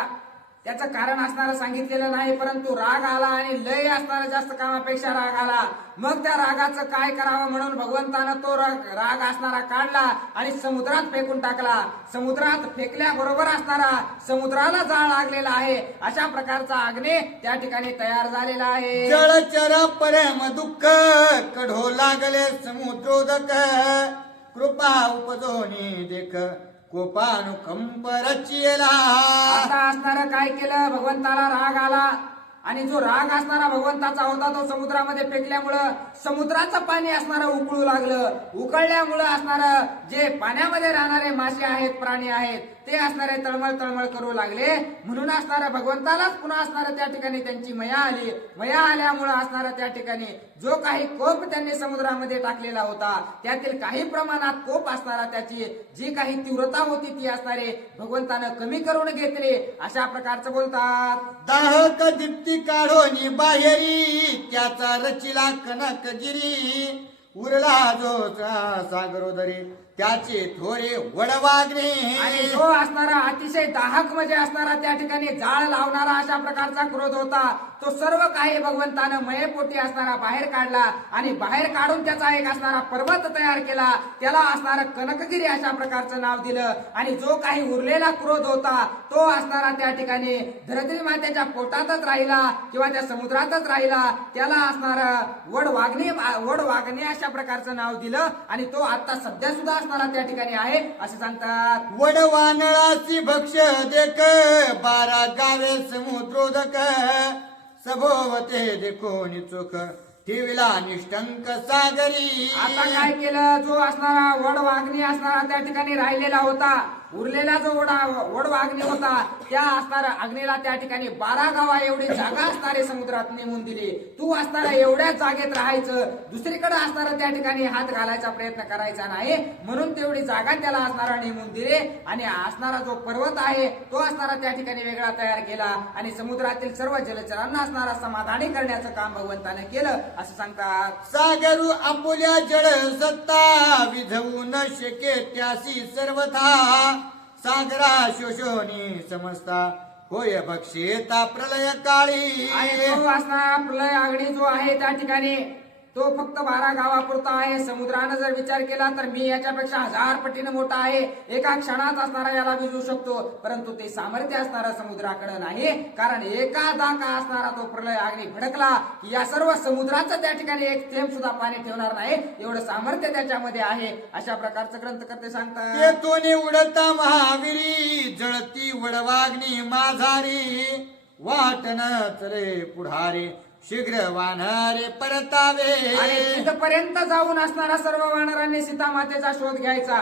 त्याचं कारण असणारं सांगितलेलं नाही, परंतु राग आला आणि लय असणारा जास्त कामापेक्षा राग आला. मग त्या रागाचं काय करावं म्हणून भगवंतानं तो राग असणारा काढला आणि समुद्रात फेकून टाकला. समुद्रात फेकल्याबरोबर असणारा समुद्राला जाळ लागलेला आहे. अशा प्रकारचा अग्नी त्या ठिकाणी तयार झालेला आहे. जळचर परम दुःख कढो लागले समुद्रोदक. कृपा उपजोनी देख कोपानुकंप रचिला. आता असणारं काय केलं, भगवंताला राग आला आणि जो राग असणारा भगवंताचा होता तो समुद्रामध्ये फेकल्यामुळं समुद्राचं पाणी असणारं उकळू लागलं. उकळल्यामुळं असणारं जे पाण्यामध्ये राहणारे मासे आहेत, प्राणी आहेत, ते असणारे तळमळ तळमळ करू लागले. म्हणून असणारं भगवंतालाच पुन्हा असणारं त्या ठिकाणी त्यांची मया आली. मया आल्यामुळं असणारं त्या ठिकाणी जो काही कोप त्यांनी समुद्रामध्ये टाकलेला होता त्यातील काही प्रमाणात कोप असणारा त्याची जी काही तीव्रता होती ती असणारे भगवंतानं कमी करून घेतले अशा प्रकारचं बोलतात. दाहक दीप्ती काढोनी बाहेरी त्याचा रचिला कनकगिरी. उरला जो सागरोदरी त्याचे थोरे वडवागणे. आणि जो असणारा अतिशय दाहक म्हणजे असणारा त्या ठिकाणी जाळ लावणारा अशा प्रकारचा क्रोध होता तो सर्व काही भगवंतानं मयेपोटी असणारा बाहेर काढला. आणि बाहेर काढून त्याचा एक असणारा पर्वत तयार केला. त्याला असणारं कनकगिरी अशा प्रकारचं नाव दिलं. आणि जो काही उरलेला क्रोध होता तो असणारा त्या ठिकाणी धरत्री मातेच्या पोटातच राहिला किंवा त्या समुद्रातच राहिला. त्याला असणारं वडवागणे अशा प्रकारचं नाव दिलं. आणि तो आता सध्या सुद्धा असणारा त्या ठिकाणी आहे असं सांगतात. वडवानळाची भक्ष देख 12 गावे समुद्रोदक. सभोवते देखोनी चोख ठेविला निष्ठंक सागरी. आता काय केलं, जो असणारा वडवाग्नी असणारा त्या ठिकाणी राहिलेला होता, उरलेला जो वडवाग्नी होता त्या असणाऱ्या अग्नीला त्या ठिकाणी 12 गावा एवढी जागा असणारे समुद्रात नेमून दिली. तू असणारा एवढ्या जागेत राहायचं, दुसरीकडे असणारा त्या ठिकाणी हात घालायचा प्रयत्न करायचा नाही, म्हणून तेवढी जागा त्याला असणारा नेमून दिली. आणि असणारा जो पर्वत आहे तो असणारा त्या ठिकाणी वेगळा तयार केला. आणि समुद्रातील सर्व जलचरांना असणारा समाधानी करण्याचं काम भगवंताने केलं असं सांगतात. सागरू आपुल्या जळ सत्ता विधवू न शके त्यासी सर्वथा. सागरा शोषोनी समजता होय भक्षेता प्रलय काळी. आणि तो असणारा प्रलय अग्नी जो आहे त्या ठिकाणी तो फक्त 12 गावापुरता आहे. समुद्रानं जर विचार केला तर मी याच्यापेक्षा 1000 पटीनं मोठा आहे. एका क्षणात असणारा याला विजू शकतो, परंतु ते सामर्थ्य असणारा समुद्राकडे नाही. कारण एखादा का असणारा तो प्रलय अग्नी भडकला की या सर्व समुद्राचं त्या ठिकाणी एक थेंब सुद्धा पाणी ठेवणार नाही, एवढं सामर्थ्य त्याच्यामध्ये आहे. अशा प्रकारचं ग्रंथकर्ते सांगतात. तेतोनी उडता महावीरी जळती वडवाग्नी माझारी वाटन चले पुढारे शीघ्र वानरे परतावे. आणि तिथपर्यंत जाऊन असणारा सर्व वानरांनी सीतामातेचा शोध घ्यायचा,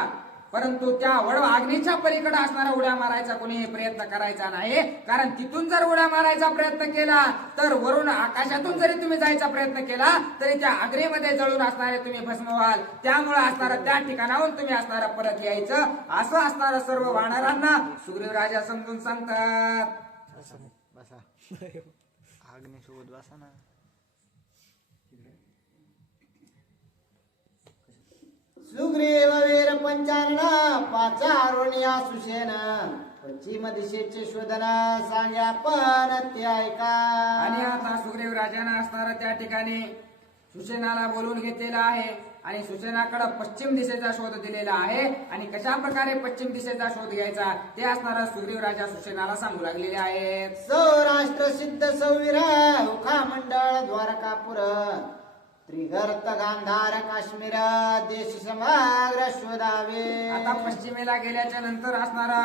परंतु त्या अग्नीच्या पलीकडे असणारा उड्या मारायचा कोणीही प्रयत्न करायचा नाही. कारण तिथून जर उड्या मारायचा प्रयत्न केला तर वरून आकाशातून जरी तुम्ही जायचा प्रयत्न केला तरी त्या अग्नीमध्ये जळून असणारे तुम्ही भस्म व्हाल. त्यामुळे असणारं त्या ठिकाणाहून तुम्ही असणारा परत यायचं, असं असणारं सर्व वानरांना सुग्रीव राजा समजून सांगतात. अग्निसोबत बसा ना. सुग्रीव वीर पंचानना पाचारुण्या सुषेन पश्चिम दिशेचे शोधन सांग्या पण ते ऐका. आणि आता सुग्रीव राजानं असणारा त्या ठिकाणी सुसेनाला बोलून घेतलेला आहे आणि सुसेनाकडे पश्चिम दिशेचा शोध दिलेला आहे. आणि कशा प्रकारे पश्चिम दिशेचा शोध घ्यायचा ते असणारा सुग्रीव राजा सुसेनाला सांगू लागलेले आहेत. सौराष्ट्र सिद्ध सौवीर उखा मंडळ द्वारकापुर त्रिगर्त गांधार काश्मीर देश समग्र शोधावे. आता पश्चिमेला गेल्याच्या नंतर असणारा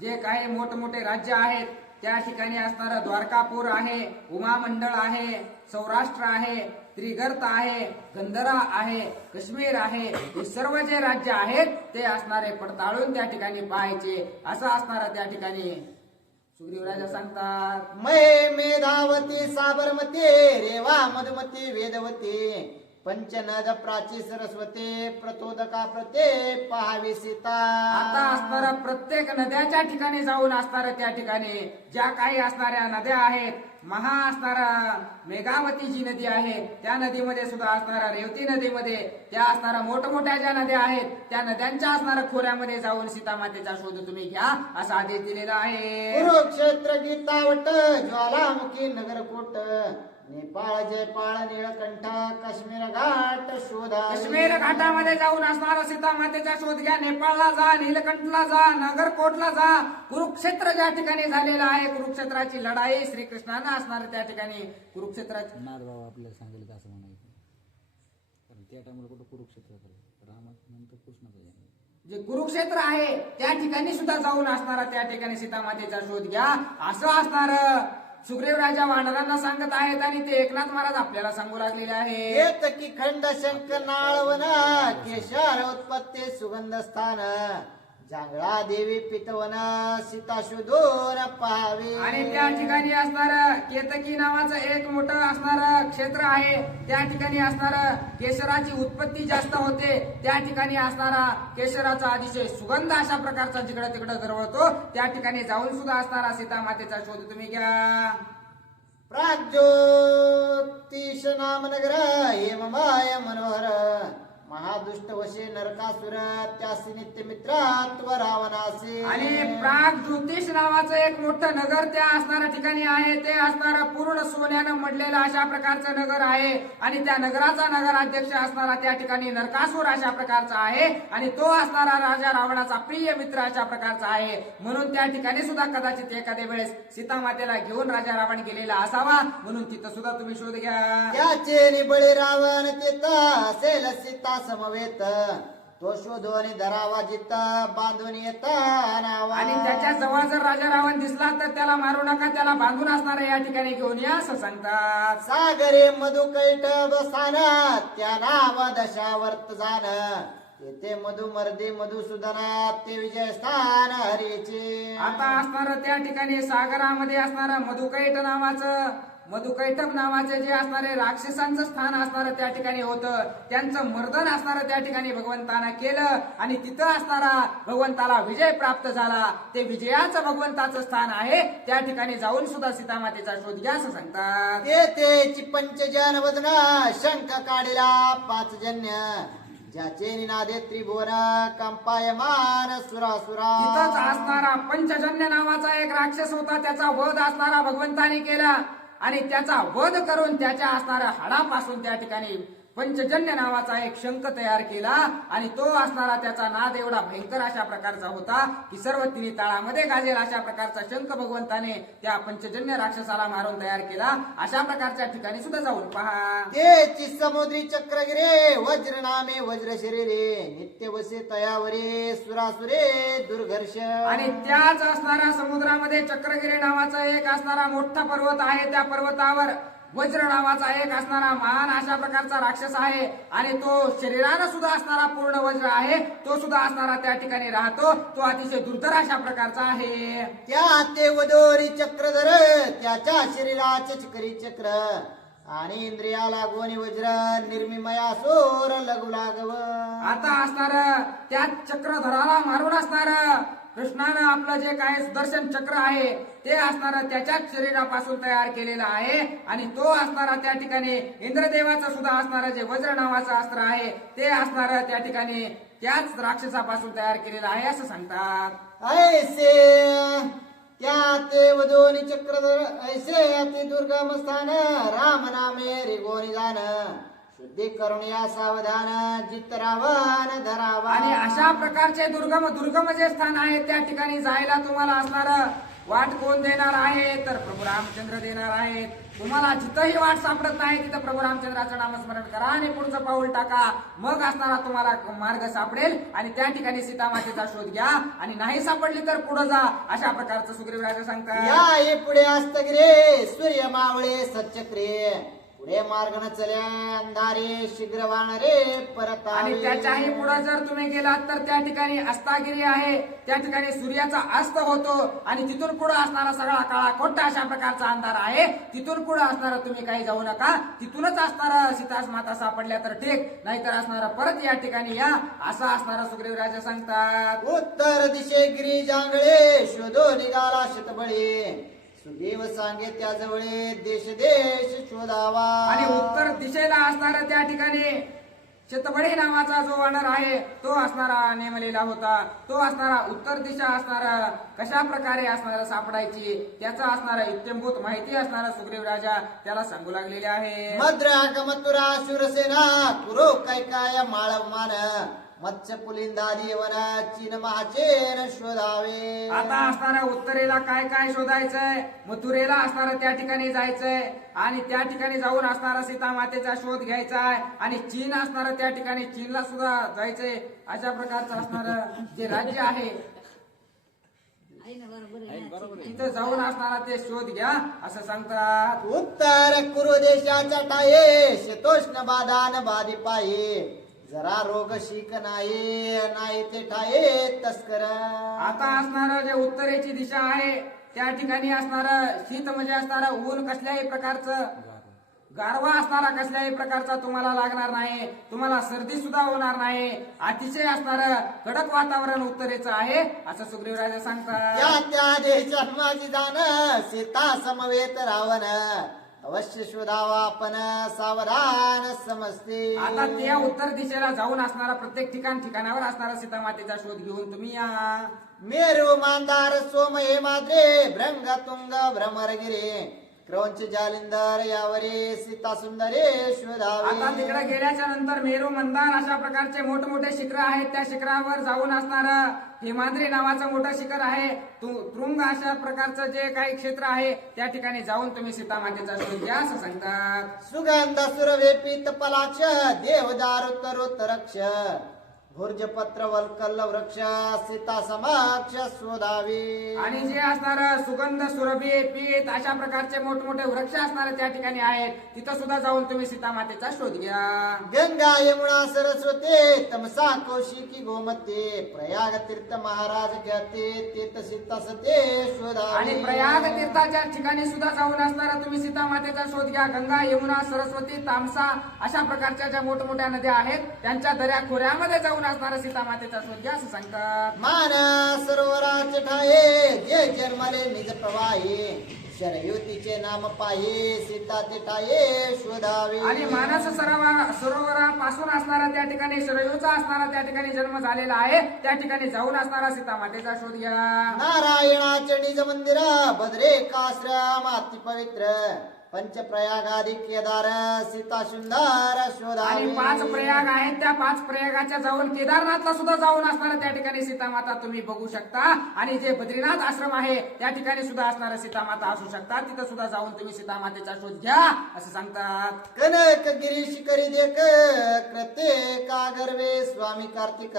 जे काही मोठमोठे राज्य आहेत त्या ठिकाणी असणारा द्वारकापूर आहे, उमामंडळ आहे, सौराष्ट्र आहे, त्रिगर्त आहे, गंधरा आहे, काश्मीर आहे, हे सर्व जे राज्य आहेत ते असणारे पडताळून त्या ठिकाणी पाहायचे, असं असणारा त्या ठिकाणी सुग्रीव राजा सांगतात. मै मेधावती साबरमती रेवा मधुमती वेदवती पंचनद प्राची सरस्वती प्रतोदका प्रते पहावी सीता. आता असणारा प्रत्येक नद्याच्या ठिकाणी जाऊन असणाऱ्या त्या ठिकाणी ज्या काही असणाऱ्या नद्या आहेत, महा असणारा मेघावती जी नदी आहे त्या नदीमध्ये सुद्धा असणारा रेवती नदीमध्ये त्या असणारा मोठमोठ्या ज्या नद्या आहेत त्या नद्यांच्या असणाऱ्या खोऱ्यामध्ये जाऊन सीतामातेचा शोध तुम्ही घ्या, असा आदेश दिलेला आहे. कुरुक्षेत्र गीतावट ज्वालामुखी नगरकोट नेपाळ जयपाळ निळकंठ काश्मीर घाट शोधा. काश्मीर घाटामध्ये जाऊन असणारा सीतामातेचा शोध घ्या. नेपाळला जा, नीलकंठला जा, नगरकोटला जा. कुरुक्षेत्र ज्या ठिकाणी झालेला आहे, कुरुक्षेत्राची लढाई श्रीकृष्णानं असणार त्या ठिकाणी कुरुक्षेत्राची नाथबाबा आपल्याला सांगितलं असं म्हणायचं, कारण त्या टाइमला कुठं कुरुक्षेत्र रामानंतर कृष्णाचं जे कुरुक्षेत्र आहे त्या ठिकाणी सुद्धा जाऊन असणारा त्या ठिकाणी सीतामातेचा शोध घ्या, असं असणार सुग्रीव राजा वानरांना सांगत आहेत. आणि ते एकनाथ महाराज आपल्याला सांगू लागलेले आहे. येत की खंड शंख नाळवना केशार उत्पत्ती सुगंध स्थान जांगळा देवी पितवन सीता शोधून पाहावी. आणि त्या ठिकाणी असणार केतकी नावाचं एक मोठं असणार क्षेत्र आहे. त्या ठिकाणी असणार केशराची उत्पत्ती जास्त होते. त्या ठिकाणी असणारा केशराचा अतिशय सुगंध अशा प्रकारचा जिकडं तिकडं दरवळतो. त्या ठिकाणी जाऊन सुद्धा असणारा सीतामातेचा शोध तुम्ही घ्या. प्राग्ज्योतिष नाम नगर हेममाय मनोहर महादुष्ट वशे नरकासुर त्यासी नित्य मित्रात्व रावणासे. आणि प्राग ज्योतिष नावाचं एक मोठं नगर त्या असणाऱ्या ठिकाणी आहे. ते असणारं पूर्ण सोन्यानं मडलेलं अशा प्रकारचं नगर आहे. आणि त्या नगराचा नगराध्यक्ष असणारा त्या ठिकाणी नरकासुर अशा प्रकारचा आहे. आणि तो असणारा राजा रावणाचा प्रिय मित्र अशा प्रकारचा आहे. म्हणून त्या ठिकाणी सुद्धा कदाचित एखाद्या वेळेस सीतामातेला घेऊन राजा रावण गेलेला असावा, म्हणून तिथं सुद्धा तुम्ही शोध घ्या. त्याचे निबळे रावण तेता असेल सीता समवेत तो शोधून धरावा जित बांधून येता नावा. आणि त्याच्या जवळ जर राजा रावण दिसला तर त्याला मारू नका, त्याला बांधून असणाऱ्या या ठिकाणी घेऊन या, असं सांगतात. सागरे मधुकैट बसान त्या नाव दशावर्त जाण तेथे मधु मर्दे मधुसूदना ते विजय स्थान हरीचे. आता असणार त्या ठिकाणी सागरामध्ये असणार मधुकैटभ नावाचे जे असणारे राक्षसांचं स्थान असणारं त्या ठिकाणी होतं. त्यांचं मर्दन असणारं त्या ठिकाणी भगवंतानं केलं आणि तिथं असणारा भगवंताला विजय प्राप्त झाला. ते विजयाचं भगवंताचं स्थान आहे. त्या ठिकाणी जाऊन सुद्धा सीतामातेचा शोध घ्या, असं सांगतात. तेथेची पंचजन वदना शंख काढिला पाच जन्य ज्याचे निनादे त्रिभुवन कंपायमान सुरासुरा. तिथंच असणारा पंचजन्य नावाचा एक राक्षस होता. त्याचा वध असणारा भगवंताने केला आणि त्याचा वध करून त्याच्या असणाऱ्या हाडापासून त्या ठिकाणी पंचजन्य नावाचा एक शंख तयार केला आणि तो असणारा त्याचा नाद एवढा भयंकर अशा प्रकारचा होता की सर्व तिन्ही ताळामध्ये गाजेल अशा प्रकारचा शंख भगवंताने त्या पंचजन्य राक्षसाला मारून तयार केला. अशा प्रकारच्या ठिकाणी सुद्धा जाऊन पहा. तेची समुद्री चक्रगिरे वज्र नामे वज्र शरीरे नित्य वसे तयावरे सुरासुरे दुर्घर्ष. आणि त्याच असणारा समुद्रामध्ये चक्रगिरी नावाचा एक असणारा मोठा पर्वत आहे. त्या पर्वतावर वज्र नावाचा एक असणारा महान अशा प्रकारचा राक्षस आहे आणि तो शरीरानं सुद्धा असणारा पूर्ण वज्र आहे. तो सुद्धा असणारा त्या ठिकाणी राहतो. तो अतिशय दुर्धर अशा प्रकारचा आहे. त्या ते वदोरी चक्रधर त्याच्या शरीराचे चक्री चक्र आणि इंद्रियाला गोनी वज्र निर्मिमया सोर लघु लागव. आता असणार त्या चक्रधराला मारून असणार कृष्णानं आपलं जे काय सुदर्शन चक्र आहे ते असणार त्याच्याच शरीरापासून तयार केलेलं आहे आणि तो असणारा त्या ठिकाणी इंद्रदेवाचं सुद्धा असणार जे वज्र नावाचं अस्त्र आहे ते असणार त्या ठिकाणी त्याच राक्षसापासून तयार केलेलं आहे असं सांगतात. ऐसे त्या ते वदोनी चक्रधर ऐसे अति दुर्गम स्थान राम नामे रिगोनी जान शुद्धी करुणिया सावधान जित रावण धरावा. आणि अशा प्रकारचे दुर्गम जे स्थान आहे त्या ठिकाणी जायला तुम्हाला असणार वाट कोण देणार आहे तर प्रभू रामचंद्र देणार आहेत. तुम्हाला जिथंही वाट सापडत नाही तिथं प्रभू रामचंद्राचं नामस्मरण करा आणि पुढचं पाऊल टाका. मग असणारा तुम्हाला मार्ग सापडेल आणि त्या ठिकाणी सीतामातेचा शोध घ्या आणि नाही सापडली तर पुढे जा अशा प्रकारचं सुग्रीवराज सांगतात. या ये पुढे अस्तगिरे सूर्य मावळे सच्चक्रे पुढे मार्ग न चल्या अंधारे शीघ्र वाणरे परत. आणि त्याच्याही पुढे जर तुम्ही गेलात तर त्या ठिकाणी अस्तागिरी आहे. त्या ठिकाणी सूर्याचा अस्त होतो आणि तिथून पुढे असणारा सगळा काळा खोटा अशा प्रकारचा अंधार आहे. तिथून पुढे असणारा तुम्ही काही जाऊ नका. तिथूनच असणारा सीतास माता सापडल्या तर ठीक नाहीतर असणारा परत या ठिकाणी या असा असणारा सुग्रीवराज सांगतात. उत्तर दिशे गिरी जांगळे शोधो निघाला शतबळे सुग्रीव सांगे त्या जवळे देश देश शोधावा. आणि उत्तर दिशेला असणारा त्या ठिकाणी शतबडे नावाचा जो वानर आहे तो असणारा नेमलेला होता. तो असणारा उत्तर दिशा असणारा कशा प्रकारे असणारा सापडायची त्याचा असणारा इत्यंभूत माहिती असणारा सुग्रीव राजा त्याला सांगू लागलेले आहे. मद्राक मथुरा शूरसेना कुरो कैकाय माळव मान मत्स्य पुलिंदादी वन चीन महाचेन शोधावे. आता असणारा उत्तरेला काय काय शोधायचंय मथुरेला असणारा त्या ठिकाणी जायचंय आणि त्या ठिकाणी जाऊन असणारा सीता मातेचा शोध घ्यायचा आहे आणि चीन असणारा त्या ठिकाणी चीनला सुद्धा जायचंय. अशा प्रकारचं असणारं जे राज्य आहे तिथं जाऊन असणारा ते शोध घ्या असं सांगतात. उत्तर कुरु देशाच्या टाये शीतोष्ण बाधान बाधी पाये जरा रोग शीक नाही ते ठाये तस्कर. आता असणार जे उत्तरेची दिशा आहे त्या ठिकाणी असणार शीत म्हणजे असणार ऊन कसल्याही प्रकारचं गारवा असणारा कसल्याही प्रकारचा तुम्हाला लागणार नाही. तुम्हाला सर्दी सुद्धा होणार नाही. अतिशय असणार कडक वातावरण उत्तरेचं आहे असं सुग्रीवराज सांगतात. त्या देशात माझी जाण सीता समवेत रावण अवश्य शोधावा आपण सावधान समजते. आता त्या उत्तर दिशेला जाऊन असणारा प्रत्येक ठिकाणावर असणारा सीता मातेचा शोध घेऊन तुम्ही या. मेरू मांदार सोम हे माद्रे भ्रंग तुंग भ्रमरगिरे क्रौंच जालिंदर यावरे सीता सुंदरे शोधावे. आता तिकडे गेल्याच्या नंतर मेरू मंदार अशा प्रकारचे मोठमोठे शिखर आहेत. त्या शिखरावर जाऊन असणार हिमाद्री नावाचं मोठं शिखर आहे. तृंग अशा प्रकारचं जे काही क्षेत्र आहे त्या ठिकाणी जाऊन तुम्ही सीता मातेचा शोध घ्या असं सांगतात. सुगंध सुरवे पीत पलाक्ष देवदार उत्तरोत्तरक्ष भुर्जपत्र वल्कल वृक्ष सीता समक्ष शोधावी. आणि जे असणार सुगंध सुरभी पीत अशा प्रकारचे मोठमोठे वृक्ष असणारे त्या ठिकाणी आहेत तिथं सुद्धा जाऊन तुम्ही सीता मातेचा शोध घ्या. गंगा यमुना सरस्वती तमसा कौशिकी गोमते प्रयाग तीर्थ महाराज ख्याते तीर्थ सीता सते शोधावी. आणि प्रयाग तीर्थाच्या ठिकाणी सुद्धा जाऊन असणारा तुम्ही सीता मातेचा शोध घ्या. गंगा यमुना सरस्वती तामसा अशा प्रकारच्या ज्या मोठमोठ्या नद्या आहेत त्यांच्या दऱ्या खोऱ्यामध्ये जाऊन असणारा सीता मातेचा शोध घ्या असं सांगतात. मान सरोवराचे ठाये जे जन्मले निज प्रवाही शरयुतीचे नाम पाहे सीता ते ठाये शोधावे. आणि मानस सरोवरापासून असणारा त्या ठिकाणी शरयूचा असणारा त्या ठिकाणी जन्म झालेला आहे त्या ठिकाणी जाऊन असणारा सीता मातेचा शोध घ्या. नारायणाचे निज मंदिर भद्रे काश्रम अति पवित्र पंचप्रयागादी केदार सीता सुंदर आणि शोधावी 5 प्रयाग आहेत. त्या 5 प्रयागाच्या जाऊन केदारनाथला सुद्धा जाऊन असणारा त्या ठिकाणी सीतामाता तुम्ही बघू शकता. आणि जे बद्रीनाथ आश्रम आहे त्या ठिकाणी सुद्धा असणारा सीतामाता असू शकतात. तिथं सुद्धा जाऊन तुम्ही सीतामातेचा शोध घ्या असं सांगतात. कनक गिरीश करी देख कृते का गर्वे स्वामी कार्तिक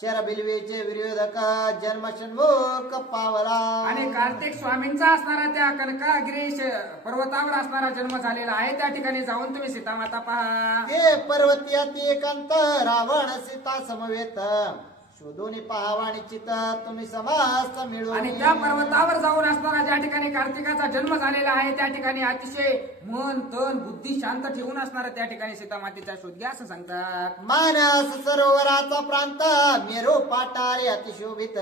शरबिल्वीचे विरोधक जन्म षण्मुख पावला. आणि कार्तिक स्वामींचा असणारा त्या कनकागिरीश पर्वतावर असणारा जन्म झालेला आहे. त्या ठिकाणी जाऊन तुम्ही सीतामाता पहा. ते पर्वती अति एकांत रावण सीता समवेत शोधून पाहावाणी चित तुम्ही समास्त मिळून. आणि त्या पर्वतावर जाऊन असणारा ज्या ठिकाणी कार्तिकाचा जन्म झालेला आहे त्या ठिकाणी अतिशय मन तन बुद्धी शांत ठेवून असणारा त्या ठिकाणी सीतामातेचा शोध घ्या असं सांगतात. मानस सरोवराचा प्रांत मेरू पाटारे अतिशोभित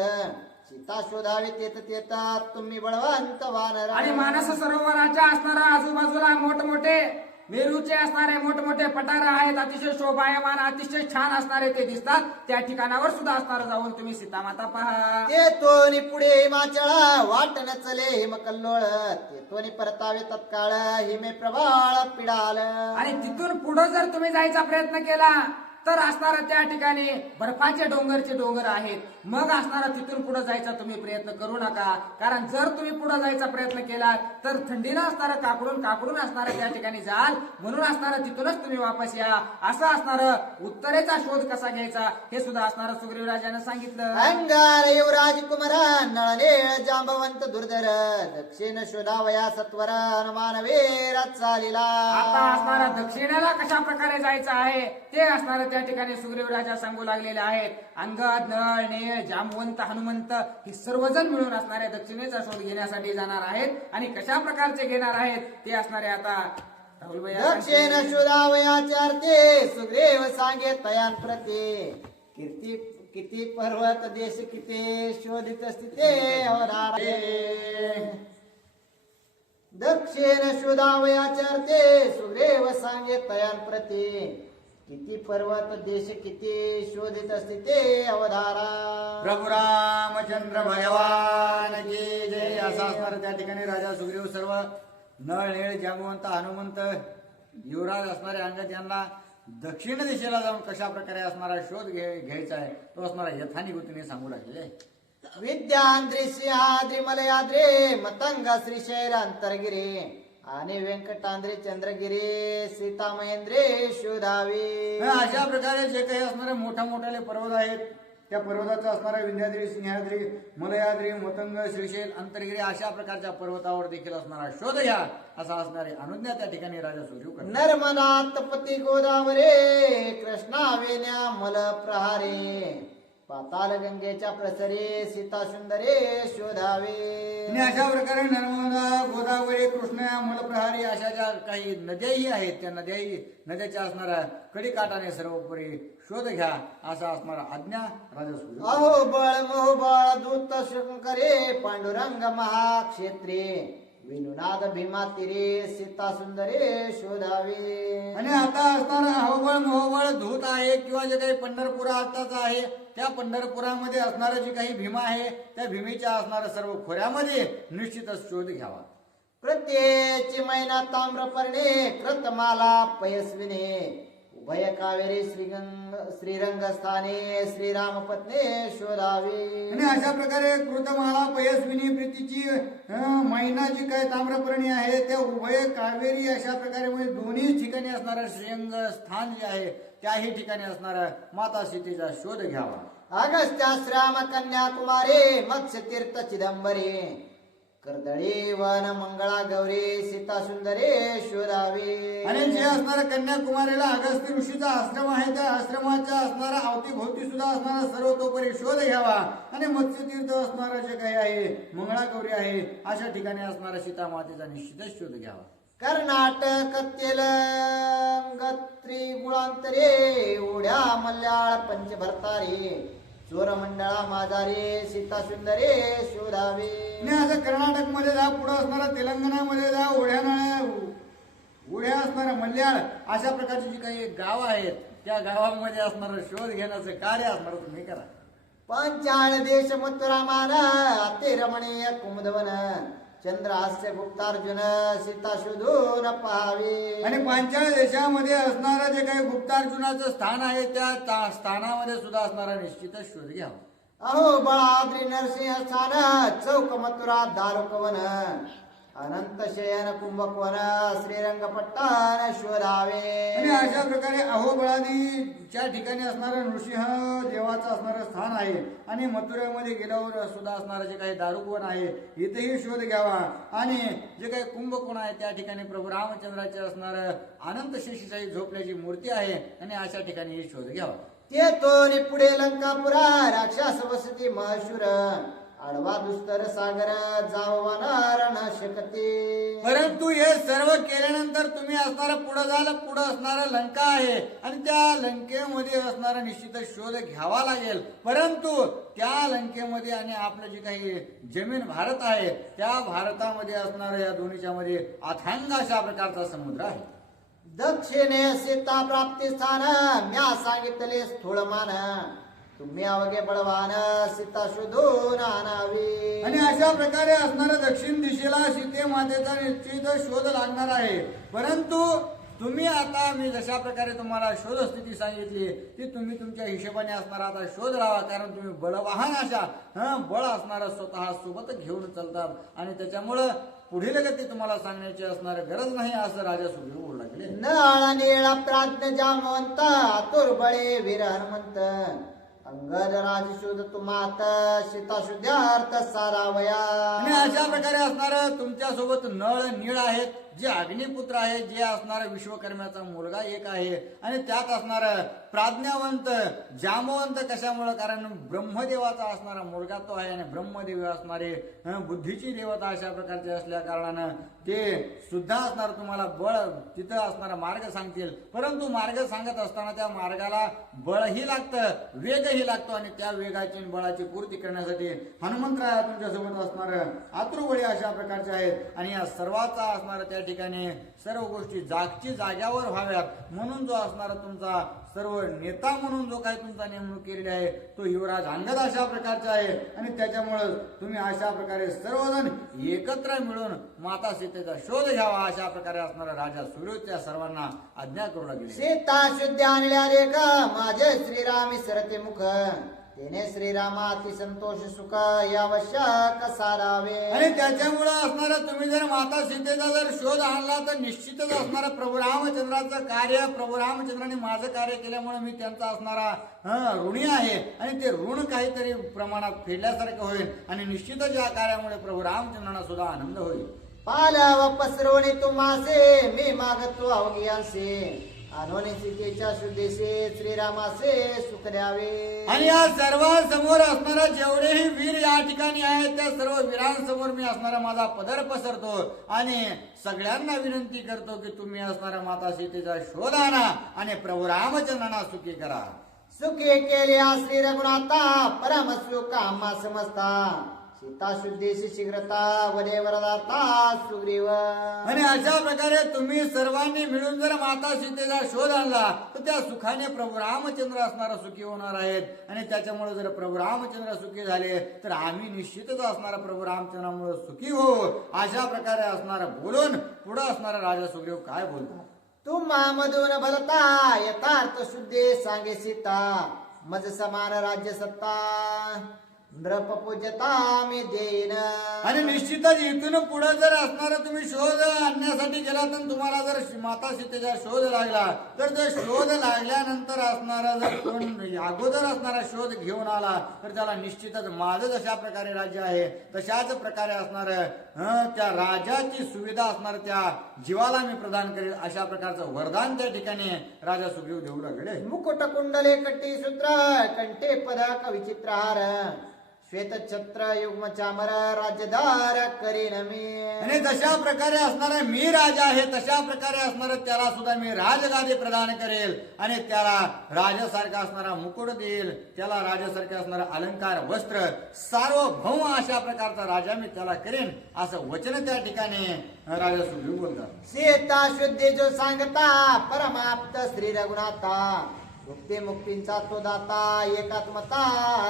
सीता शोधावी तेत तुम्ही बळवंत वानर. आणि मानस सरोवराच्या असणारा आजूबाजूला मोठमोठे मेरूचे असणारे मोठमोठे पठार आहेत. अतिशय शोभायमान अतिशय छान असणारे ते दिसतात. त्या ठिकाणावर सुद्धा असणार जाऊन तुम्ही सीतामाता पहा. ते तोनी पुढे हिमाचळ वाट न चले हिमकल्लोळ ते तोनी परतावे तत्काळ हिमे प्रबाळ पिडाल. आणि तिथून पुढे जर तुम्ही जायचा प्रयत्न केला तर असणारा त्या ठिकाणी बर्फाचे डोंगर आहेत. मग असणारा तिथून पुढे जायचा तुम्ही प्रयत्न करू नका. कारण जर तुम्ही पुढे जायचा प्रयत्न केला तर थंडीला असणारा काकडून असणारा त्या ठिकाणी जाल. म्हणून असणारा तिथूनच तुम्ही वापस या. असं असणार उत्तरेचा शोध कसा घ्यायचा हे सुद्धा असणार सुग्रीवराजानं सांगितलं. अंगार युवराज कुमार नळनेळ जांबवंत दुर्धर दक्षिण शोधावया सत्वर हनुमान वीर चालिला. आता असणारा दक्षिणेला कशा प्रकारे जायचं आहे ते असणार त्या ठिकाणी सुग्रीवराजा सांगू लागलेले आहेत. अंगद नळ नेळ जांबवंत हनुमंत हे सर्वजण मिळून असणाऱ्या दक्षिणेचा शोध घेण्यासाठी जाणार आहेत. आणि कशा प्रकारचे घेणार आहेत ते असणारे आता राहुल भैया दक्षिण शोधावयाचे अर्थे सुग्रीव सांगे तयान प्रती कीर्ती किती पर्वत देश किती शोधित स्थिते अवधारे. दक्षिण शोधावयाचे अर्थे सुग्रीव सांगे तयान प्रती किती पर्वत देश किती शोधित स्थिते अवधारा. प्रभू रामचंद्र भगवान की जय. असा असणार त्या ठिकाणी राजा सुग्रीव सर्व नळ नेळ जांबवंत हनुमंत युवराज असणारे अंगद यांना दक्षिण दिशेला जाऊन कशा प्रकारे असणारा शोध घ्यायचा आहे तो असणारा यथानिगतीने सांगू लागले. विद्यांद्री सिंहाद्री मलयाद्री मतंग श्रीशैल अंतरगिरी आणि व्यंकटांद्री चंद्रगिरी सीता महेंद्रे शोधावी. अशा प्रकारे जे काही असणारे मोठ्याले पर्वत आहेत त्या पर्वताचा असणारा विंध्याद्री सिंहाद्री मलयाद्री मतंग श्रीशैल अंतरगिरी अशा प्रकारच्या पर्वतावर देखील असणारा शोध घ्या असा असणारे अनुज्ञा त्या ठिकाणी राजा सुग्रीव करतात. नर्मदा तपती गोदावरे कृष्णा वेण्या मल प्रहारे पाताल गंगेच्या प्रसरे सीता सुंदरे शोधावे. आणि अशा प्रकारे नर्मदा गोदावरी कृष्णा मलप्रहारी अशा ज्या काही नद्याही आहेत त्या नद्याच्या असणाऱ्या कडीकाठाने सर्वोपरी शोध घ्या असा असणारा आज्ञा राजा सुग्रीव. अहो बळ मोह बळ दूत शंकरे पांडुरंग महाक्षेत्रे विनुनाद भीमा तिरे सीता सुंदरे शोधावे. आणि आता असणारा अहोबळ मोहबळ धूत आहे किंवा जे काही पंढरपूर आताचा आहे त्या पंढरपुरामध्ये असणारं जे काही भीमा आहे त्या भीमेच्या असणाऱ्या सर्व खोऱ्यामध्ये निश्चितच शोध घ्यावा. प्रत्येची मैना ताम्रपर्णे कृतमाला पयस्विने उभय कावेरी श्रीरंगस्थाने श्रीरामपत्ने शोधावे. आणि अशा प्रकारे कृतमाला पयस्विनी प्रीतीची मैना जी काही ताम्रपर्णी आहे त्या उभय कावेरी अशा प्रकारे म्हणजे दोन्ही ठिकाणी असणारं श्रीरंग स्थान जे आहे त्याही ठिकाणी असणारा माता सीतेचा शोध घ्यावा. अगस्त्याश्राम कन्याकुमारी मत्स्य तीर्थ चिदंबरी कर्दळी वन मंगळा गौरी सीता सुंदरे शोधावे. आणि जे असणारा कन्याकुमारीला अगस्त्य ऋषीचा आश्रम आहे त्या आश्रमाच्या असणारा अवतीभोवती सुद्धा असणारा सर्वतोपरी शोध घ्यावा. आणि मत्स्यतीर्थ असणारा जे काही आहे मंगळागौरी आहे अशा ठिकाणी असणारा सीता मातेचा निश्चितच शोध घ्यावा. कर्नाटक तेलंगत्री गुळांतरे उड्या मल्याळ पंचभरतारे चोरमंडळा माझारे सीता सुंदरे शोधावे. आणि असं कर्नाटक मध्ये जा पुढे असणारा तेलंगणामध्ये जा उड्या असणारा मल्याळ अशा प्रकारची जी काही गाव आहेत त्या गावामध्ये असणारा शोध घेण्याचं कार्य असणार तुम्ही करा. पंचाळ देश मथुरा मान अति रमणीय कुमुदवन चंद्रहास्य गुप्तार्जुन सीता शोधून पाहावी. आणि पांचाळ देशामध्ये असणारं जे काही गुप्तार्जुनाचं स्थान आहे त्या स्थानामध्ये सुद्धा असणारा निश्चितच शोध घ्यावा. अहो बळाद्री नरसिंह स्थान चौक मथुरा दारुकवन अनंत शयन कुंभकोण श्रीरंगपट्टण शोधावे. आणि अशा प्रकारे अहोबळादीच्या ठिकाणी असणारं नृसिंह देवाचं असणारं स्थान आहे आणि मथुरेमध्ये गेल्यावर सुद्धा असणारं जे काही दारुकवन आहे इथेही शोध घ्यावा. आणि जे काही कुंभकोण आहे त्या ठिकाणी प्रभू रामचंद्राचे असणारं अनंत शेषशाही झोपल्याची मूर्ती आहे आणि अशा ठिकाणी शोध घ्यावा. ते तो पुढे लंकापुरा राक्षस वसती महशुर आडवा दुस्तर सागर जावणार न शकते. परंतु हे सर्व केल्यानंतर तुम्ही असणारं पुढं झालं, पुढं असणारं लंका आहे आणि त्या लंकेमध्ये असणारा निश्चित शोध घ्यावा लागेल. परंतु त्या लंकेमध्ये आणि आपलं जे काही जमीन भारत आहे त्या भारतामध्ये असणारं या दोन्हीच्या मध्ये अथांग अशा प्रकारचा समुद्र आहे. दक्षिणे सीता प्राप्ती स्थान म्या सांगितले स्थूळमान तुम्ही अवघे बळवान सीता शोधून आणावी. आणि अशा प्रकारे असणाऱ्या दक्षिण दिशेला सीते मातेचा निश्चित शोध लागणार आहे. परंतु तुम्ही आता मी जशा प्रकारे तुम्हाला शोध स्थिती सांगितली ती तुम्ही तुमच्या हिशोबाने असणारा आता शोध लावा. कारण तुम्ही बळवाहन अशा बळ असणारा स्वतः सोबत घेऊन चालतात आणि त्याच्यामुळं पुढील गती तुम्हाला सांगण्याची असणार गरज नाही असं राजा सुग्रीव बोलू लागले. नळ निळा प्राज्ञ जामवंत आतुर बळे वीर हनुमंत अंगद राजशुद्ध तुमात सीता शुद्धार्थ सारावया. आणि अशा प्रकारे असणार तुमच्या सोबत नळ नीळ आहेत जे अग्निपुत्र आहे जे असणारा विश्वकर्म्याचा मुलगा एक आहे आणि त्यात असणार प्राज्ञावंत जामवंत कशामुळे कारण ब्रह्मदेवाचा असणारा मुलगा तो आहे आणि ब्रह्मदेव असणारे बुद्धीची देवता अशा प्रकारचे असल्या कारणानं ते सुद्धा असणार तुम्हाला बळ तिथं असणारा मार्ग सांगतील. परंतु मार्ग सांगत असताना त्या मार्गाला बळही लागतं वेगही लागतो आणि त्या वेगाची बळाची पूर्ती करण्यासाठी हनुमंतराय तुमच्यासोबत असणार आतुरबळी अशा प्रकारचे आहेत. आणि या सर्वाचा असणार त्या ठिकाणी सर्व गोष्टी जागची जाग्यावर व्हाव्यात म्हणून जो असणारा तुमचा सर्व नेता म्हणून जो काही तुमचा नेमणूक केलेली आहे तो युवराज अंगद अशा प्रकारचा आहे. आणि त्याच्यामुळे तुम्ही अशा प्रकारे सर्वजण एकत्र मिळून माता सीतेचा शोध घ्यावा अशा प्रकारे असणारा राजा सुग्रीव त्या सर्वांना आज्ञा करू लागले. सीता शुद्ध आणल्या रे का माझे श्रीराम सरते मुख तेने श्रीरामा अति संतोष सुख यावश्यक सारावे. आणि त्याच्यामुळे असणारा तुम्ही जर माता सीतेचा जर शोध आणला तर निश्चितच असणारा प्रभू रामचंद्राचं कार्य प्रभू रामचंद्राने माझं कार्य केल्यामुळे मी त्यांचा असणारा ऋणी आहे आणि ते ऋण काहीतरी प्रमाणात फेडल्यासारखं होईल आणि निश्चितच या कार्यामुळे प्रभू रामचंद्रांना सुद्धा आनंद होईल. पालव पसरवणे तुम्हासे मी मागतो अवघियांसे अनोनी सीतेच्या शुद्धीसे श्रीरामासे सुख द्यावे. आणि या सर्वांसमोर असणारा जेवढेही वीर या ठिकाणी आहेत त्या सर्व वीरांसमोर मी असणारा माझा पदर पसरतो आणि सगळ्यांना विनंती करतो की तुम्ही असणारा माता सीतेचा शोध आणा आणि प्रभू रामचंद्रांना सुखी करा. सुखी केल्या श्री रघुनाथा परम सुख आम्हा समजता सीता शुद्धीशी शीघ्रता वडे वरदाता सुग्रीव. आणि अशा प्रकारे तुम्ही सर्वांनी मिळून जर माता सीतेचा शोध आणला तर त्या सुखाने प्रभू रामचंद्र असणारा सुखी होणार आहेत आणि त्याच्यामुळे जर प्रभू रामचंद्र सुखी झाले तर आम्ही निश्चितच असणारा प्रभू रामचंद्रामुळे सुखी हो अशा प्रकारे असणारा बोलून पुढे असणारा राजा सुग्रीव काय बोलतो. तुम्हा मधून भलता यथार्थ शुद्धे सांगे सीता मज समान राज्य सत्ता नृप पूजता मी देईन. आणि निश्चितच इथून पुढे जर असणारा तुम्ही शोध आणण्यासाठी गेला तर तुम्हाला जर माता सीतेचा शोध लागला तर तो शोध लागल्यानंतर असणारा जर कोण अगोदर असणारा शोध घेऊन आला तर त्याला निश्चितच माझं जशा प्रकारे राज्य आहे तशाच प्रकारे असणार त्या राजाची सुविधा असणार त्या जीवाला मी प्रदान करेल अशा प्रकारचं वरदान त्या ठिकाणी राजा सुग्रीव देऊ लागले. मुकुट कुंडले कटी सूत्र कंठे पदक विचित्र हार श्वेत छत्र युग्म चामर राज्यदार करीन मी. आणि जशा प्रकारे असणारा मी राजा आहे तशा प्रकारे असणार त्याला सुद्धा मी राजगादी प्रदान करेल आणि त्याला राजासारखा असणारा मुकुट देईल त्याला राजासारखे असणारा अलंकार वस्त्र सार्वभौम अशा प्रकारचा राजा मी त्याला करेन असं वचन त्या ठिकाणी राजा सुग्रीव बोलतात. सीता शुद्धी जो सांगता परमाप्त श्री रघुनाथा भुक्ती मुक्तींचा तो दाता एकात्मता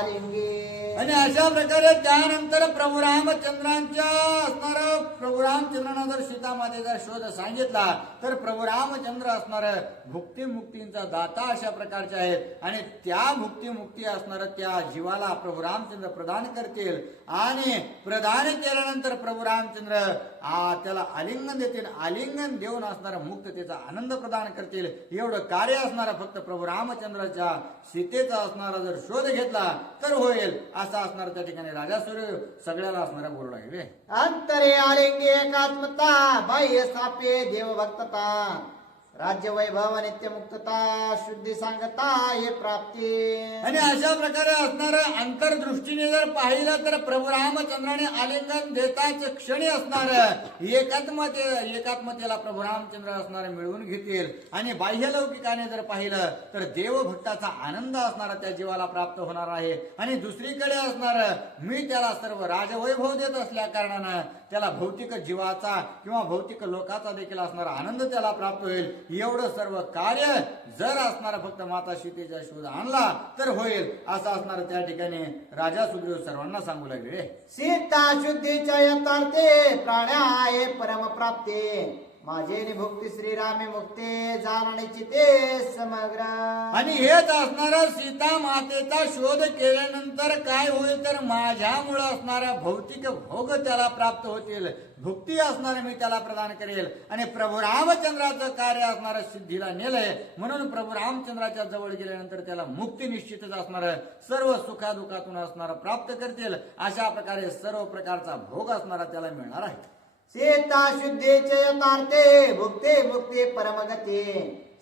लिंगी. आणि अशा प्रकारे त्यानंतर प्रभू रामचंद्रांच्या असणार प्रभू रामचंद्रांना जर सीता मातेचा शोध सांगितला तर प्रभू रामचंद्र असणार भुक्ती मुक्तींचा दाता अशा प्रकारचे आहेत आणि त्या भुक्ती मुक्ती असणार त्या जीवाला प्रभू रामचंद्र प्रदान करतील आणि प्रदान केल्यानंतर प्रभू रामचंद्र त्याला आलिंगन देतील. आलिंगन देऊन असणारा मुक्ततेचा आनंद प्रदान करतील. एवढं कार्य असणारा फक्त प्रभू रामचंद्राच्या सीतेचा असणारा जर शोध घेतला तर होईल असा असणार त्या ठिकाणी राजा सूर्य सगळ्याला असणारा बोलू लागले. अंतरे आलिंगे एकात्मता बाह्य स्थापे देवभक्तता राज्य वैभव नित्य मुक्तता शुद्धी सांगता हे प्राप्ती. आणि अशा प्रकारे असणार अंतर्दृष्टीने जर पाहिलं तर प्रभू रामचंद्राने आलिंगन देताच क्षणी असणार एकात्मतेला प्रभू रामचंद्र असणार मिळवून घेतील आणि बाह्यलौकिकाने जर पाहिलं तर देवभक्ताचा आनंद असणारा त्या जीवाला प्राप्त होणार आहे. आणि दुसरीकडे असणार मी त्याला सर्व राजवैभव देत असल्या कारणानं त्याला भौतिक जीवाचा किंवा भौतिक लोकाचा देखील असणारा आनंद त्याला प्राप्त होईल. एवढं सर्व कार्य जर असणारा फक्त माता सीतेचा शोध आणला तर होईल असं असणार त्या ठिकाणी राजा सुग्रीव सर्वांना सांगू लागले. सीता शुद्धीच्या यथार्थे प्राण्या आहे परमप्राप्ती माझे भुक्ती श्रीरामे मुक्ते जाणण्याची ते समग्र. आणि हेच असणारा सीता मातेचा शोध केल्यानंतर काय होईल तर माझ्यामुळे असणारा भौतिक भोग त्याला प्राप्त होतील. भुक्ती असणारे मी त्याला प्रदान करेल आणि प्रभू रामचंद्राचं कार्य असणारं सिद्धीला नेलंय म्हणून प्रभू रामचंद्राच्या जवळ गेल्यानंतर त्याला मुक्ती निश्चितच असणार सर्व सुखादुखातून असणारा प्राप्त करतील. अशा प्रकारे सर्व प्रकारचा भोग असणारा त्याला मिळणार आहे. सीता शुद्धीचे यथार्थे भुक्ते मुक्ती परमगती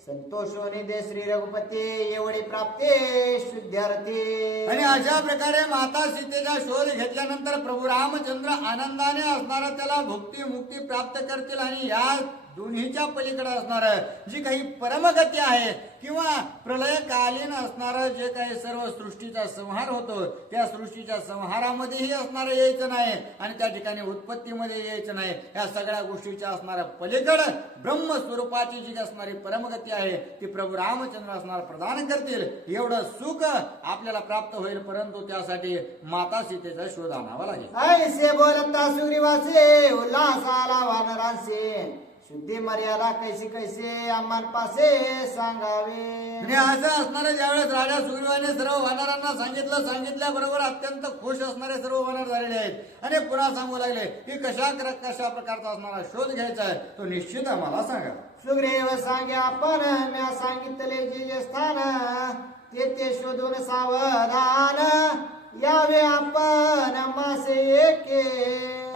संतोषोनी दे श्री रघुपती एवढी प्राप्ती शुद्धार्थी. आणि अशा प्रकारे माता सीतेचा शोध घेतल्यानंतर प्रभू रामचंद्र आनंदाने असणारा त्याला भुक्ती मुक्ती प्राप्त करतील आणि या दोन्हीच्या पलीकडे असणार जी काही परमगती आहे किंवा प्रलयकालीन असणार जे काही सर्व सृष्टीचा संहार होतो त्या सृष्टीच्या संहारामध्येही असणार यायचं नाही आणि त्या ठिकाणी उत्पत्तीमध्ये यायचं नाही. या सगळ्या गोष्टीच्या असणाऱ्या पलीकडे ब्रह्मस्वरूपाची जी असणारी परमगती आहे ती प्रभू रामचंद्र असणार प्रदान करतील. एवढं सुख आपल्याला प्राप्त होईल परंतु त्यासाठी माता सीतेचा शोध आणावा लागेल. ऐसे बोलता सुग्रीवासे उल्हास आला वानरांसे शुद्धी मर्यादा कैसी कैसे आम्हाला पासे सांगावे. आणि असं असणारे ज्यावेळेस राजा सुग्रीवाने सर्व वानरांना सांगितल्याबरोबर अत्यंत खुश असणारे सर्व वानर झालेले आहेत आणि पुन्हा सांगू लागले की कशा प्रकारचा असणारा शोध घ्यायचा आहे तो निश्चित आम्हाला सांगा. सुग्रीव सांगे आपण म्या सांगितले जे स्थान ते शोधून सावधान यावे आपण मासे एके.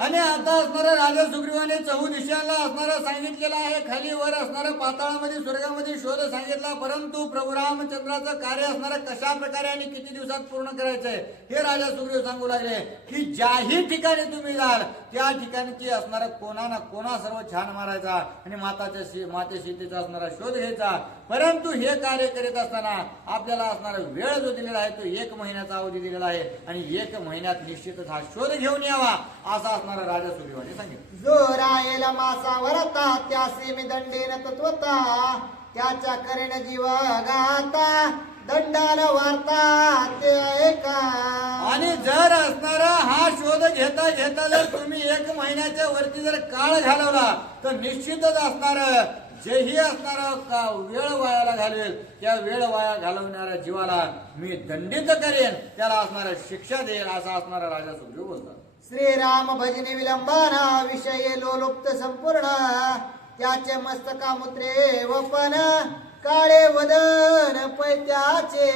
आणि आता असणारा राजा सुग्रीवाने चहूदिशाला असणारा सांगितलेला आहे खाली वर असणारा पाताळामध्ये स्वर्गामध्ये शोध सांगितला परंतु प्रभू रामचंद्राचं कार्य असणारा कशा प्रकारे आणि किती दिवसात पूर्ण करायचंय हे राजा सुग्रीव सांगू लागले की ज्याही ठिकाणी तुम्ही जाल त्या ठिकाणी असणारा कोणा ना कोणा सर्व छान मारायचा आणि माते सीतेचा असणारा शोध घ्यायचा. परंतु हे कार्य करीत असताना आपल्याला असणारा वेळ जो दिलेला आहे तो 1 महिन्याचा अवधी दिलेला आहे आणि 1 महिन्यात निश्चितच हा शोध घेऊन यावा असा असणारा राजा सुग्रीवाने सांगितलं. जो रायेल मासा वरता त्यासी मी दंडेन तत्वता त्याच्या करेन जीव गाता दंडाला वार्ता ते ऐका. आणि जर असणारा हा शोध घेता जर तुम्ही 1 महिन्याच्या वरती जर काळ घालवला तर निश्चितच असणार जेही असणार वेळ वायाला घालवेल त्या वेळ वाया घालवणाऱ्या जीवाला मी दंडित करेन त्याला असणारा शिक्षा देईल असा असणारा राजा सुग्रीव बोलतात. श्रीराम भजनी विलंबाना विषय लोलुप्त संपूर्ण त्याचे मस्तका मुत्रे वपन काळे वदन पैत्याचे.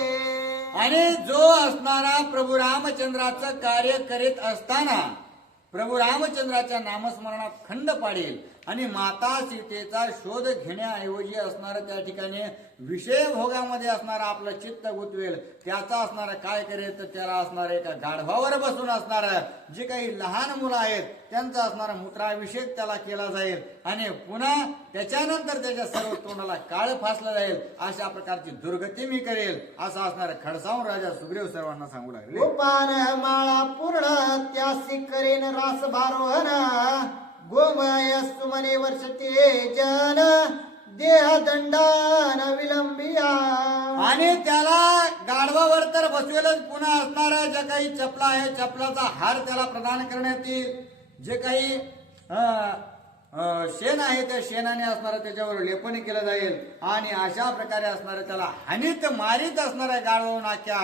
आणि जो असणारा प्रभू रामचंद्राचं कार्य करीत असताना प्रभू रामचंद्राच्या नामस्मरणात खंड पाडेल आणि माता सीतेचा शोध घेण्याऐवजी असणार त्या ठिकाणी विषय भोगामध्ये असणार आपलं चित्त गुंतवेल त्याचा असणार काय करेल तर त्याला असणार एका गाढवावर बसून असणार जे काही लहान मुलं आहेत त्यांचा असणारा मूत्राभिषेक त्याला केला जाईल आणि पुन्हा त्याच्यानंतर त्याच्या सर्व तोंडाला काळ फासलं जाईल. अशा प्रकारची दुर्गती मी करेल असा असणार खडसावून राजा सुग्रीव सर्वांना सांगू लागले. गोपान माळा पूर्ण त्यासी करेन रास भारोहन गोमय सुमने वर्षते जन देह दंडन विलंबिया. आणि त्याला गाढवावर तर बसवेलच, पुन्हा असणाऱ्या ज्या काही चपला आहे चपलाचा हार त्याला प्रदान करण्यात येईल. जे काही शेण आहे त्या शेणाने असणारं त्याच्यावर लेपन केलं जाईल. आणि अशा प्रकारे असणारं त्याला हानीत मारीत असणाऱ्या गाढवाहून अख्ख्या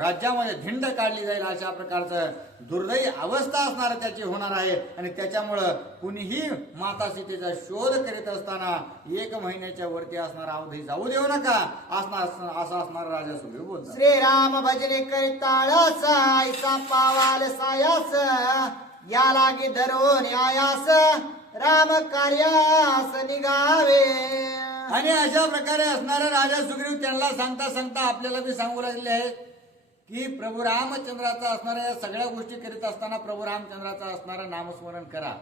राज्यामध्ये धिंड काढली जाईल. अशा प्रकारचं दुर्दैवी अवस्था असणार त्याची होणार आहे. आणि त्याच्यामुळं कुणीही माता सीतेचा शोध करीत असताना 1 महिन्याच्या वरती असणारा अवधी जाऊ देऊ नका असं असणार राजा सुग्रीव बोलतात. श्रीराम भजने करिताळस ऐसा पावाल सायास या लागी धरून आयास राम कार्यास निघावे. आणि अशा प्रकारे असणारा राजा सुग्रीव त्यांना सांगता सांगता आपल्याला बी सांगू लागले आहे की प्रभू रामचंद्राचा असणाऱ्या या सगळ्या गोष्टी करीत असताना प्रभू रामचंद्राचा असणारं नामस्मरण करा.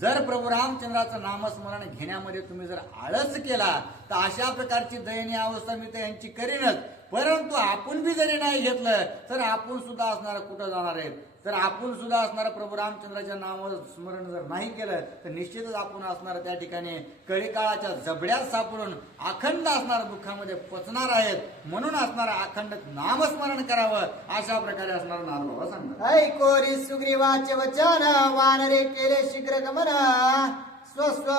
जर प्रभू रामचंद्राचं नामस्मरण घेण्यामध्ये तुम्ही जर आळस केला तर अशा प्रकारची दयनीय अवस्था मी तर यांची करीनच. परंतु आपण बी जरी नाही घेतलं तर आपण सुद्धा असणार कुठं जाणार आहेत. तर आपण सुद्धा असणार प्रभू रामचंद्राच्या नामस्मरण जर नाही केलं तर निश्चितच आपण असणार त्या ठिकाणी कळीकाळाच्या जबड्यात सापडून अखंड असणार दुःखामध्ये पचणार आहेत. म्हणून असणार अखंड नामस्मरण करावं अशा प्रकारे असणार नारबाबा सांगणार. ऐकोरी सुग्रीवाचे वचन वानरे केले शीघ्र गमन स्वस्व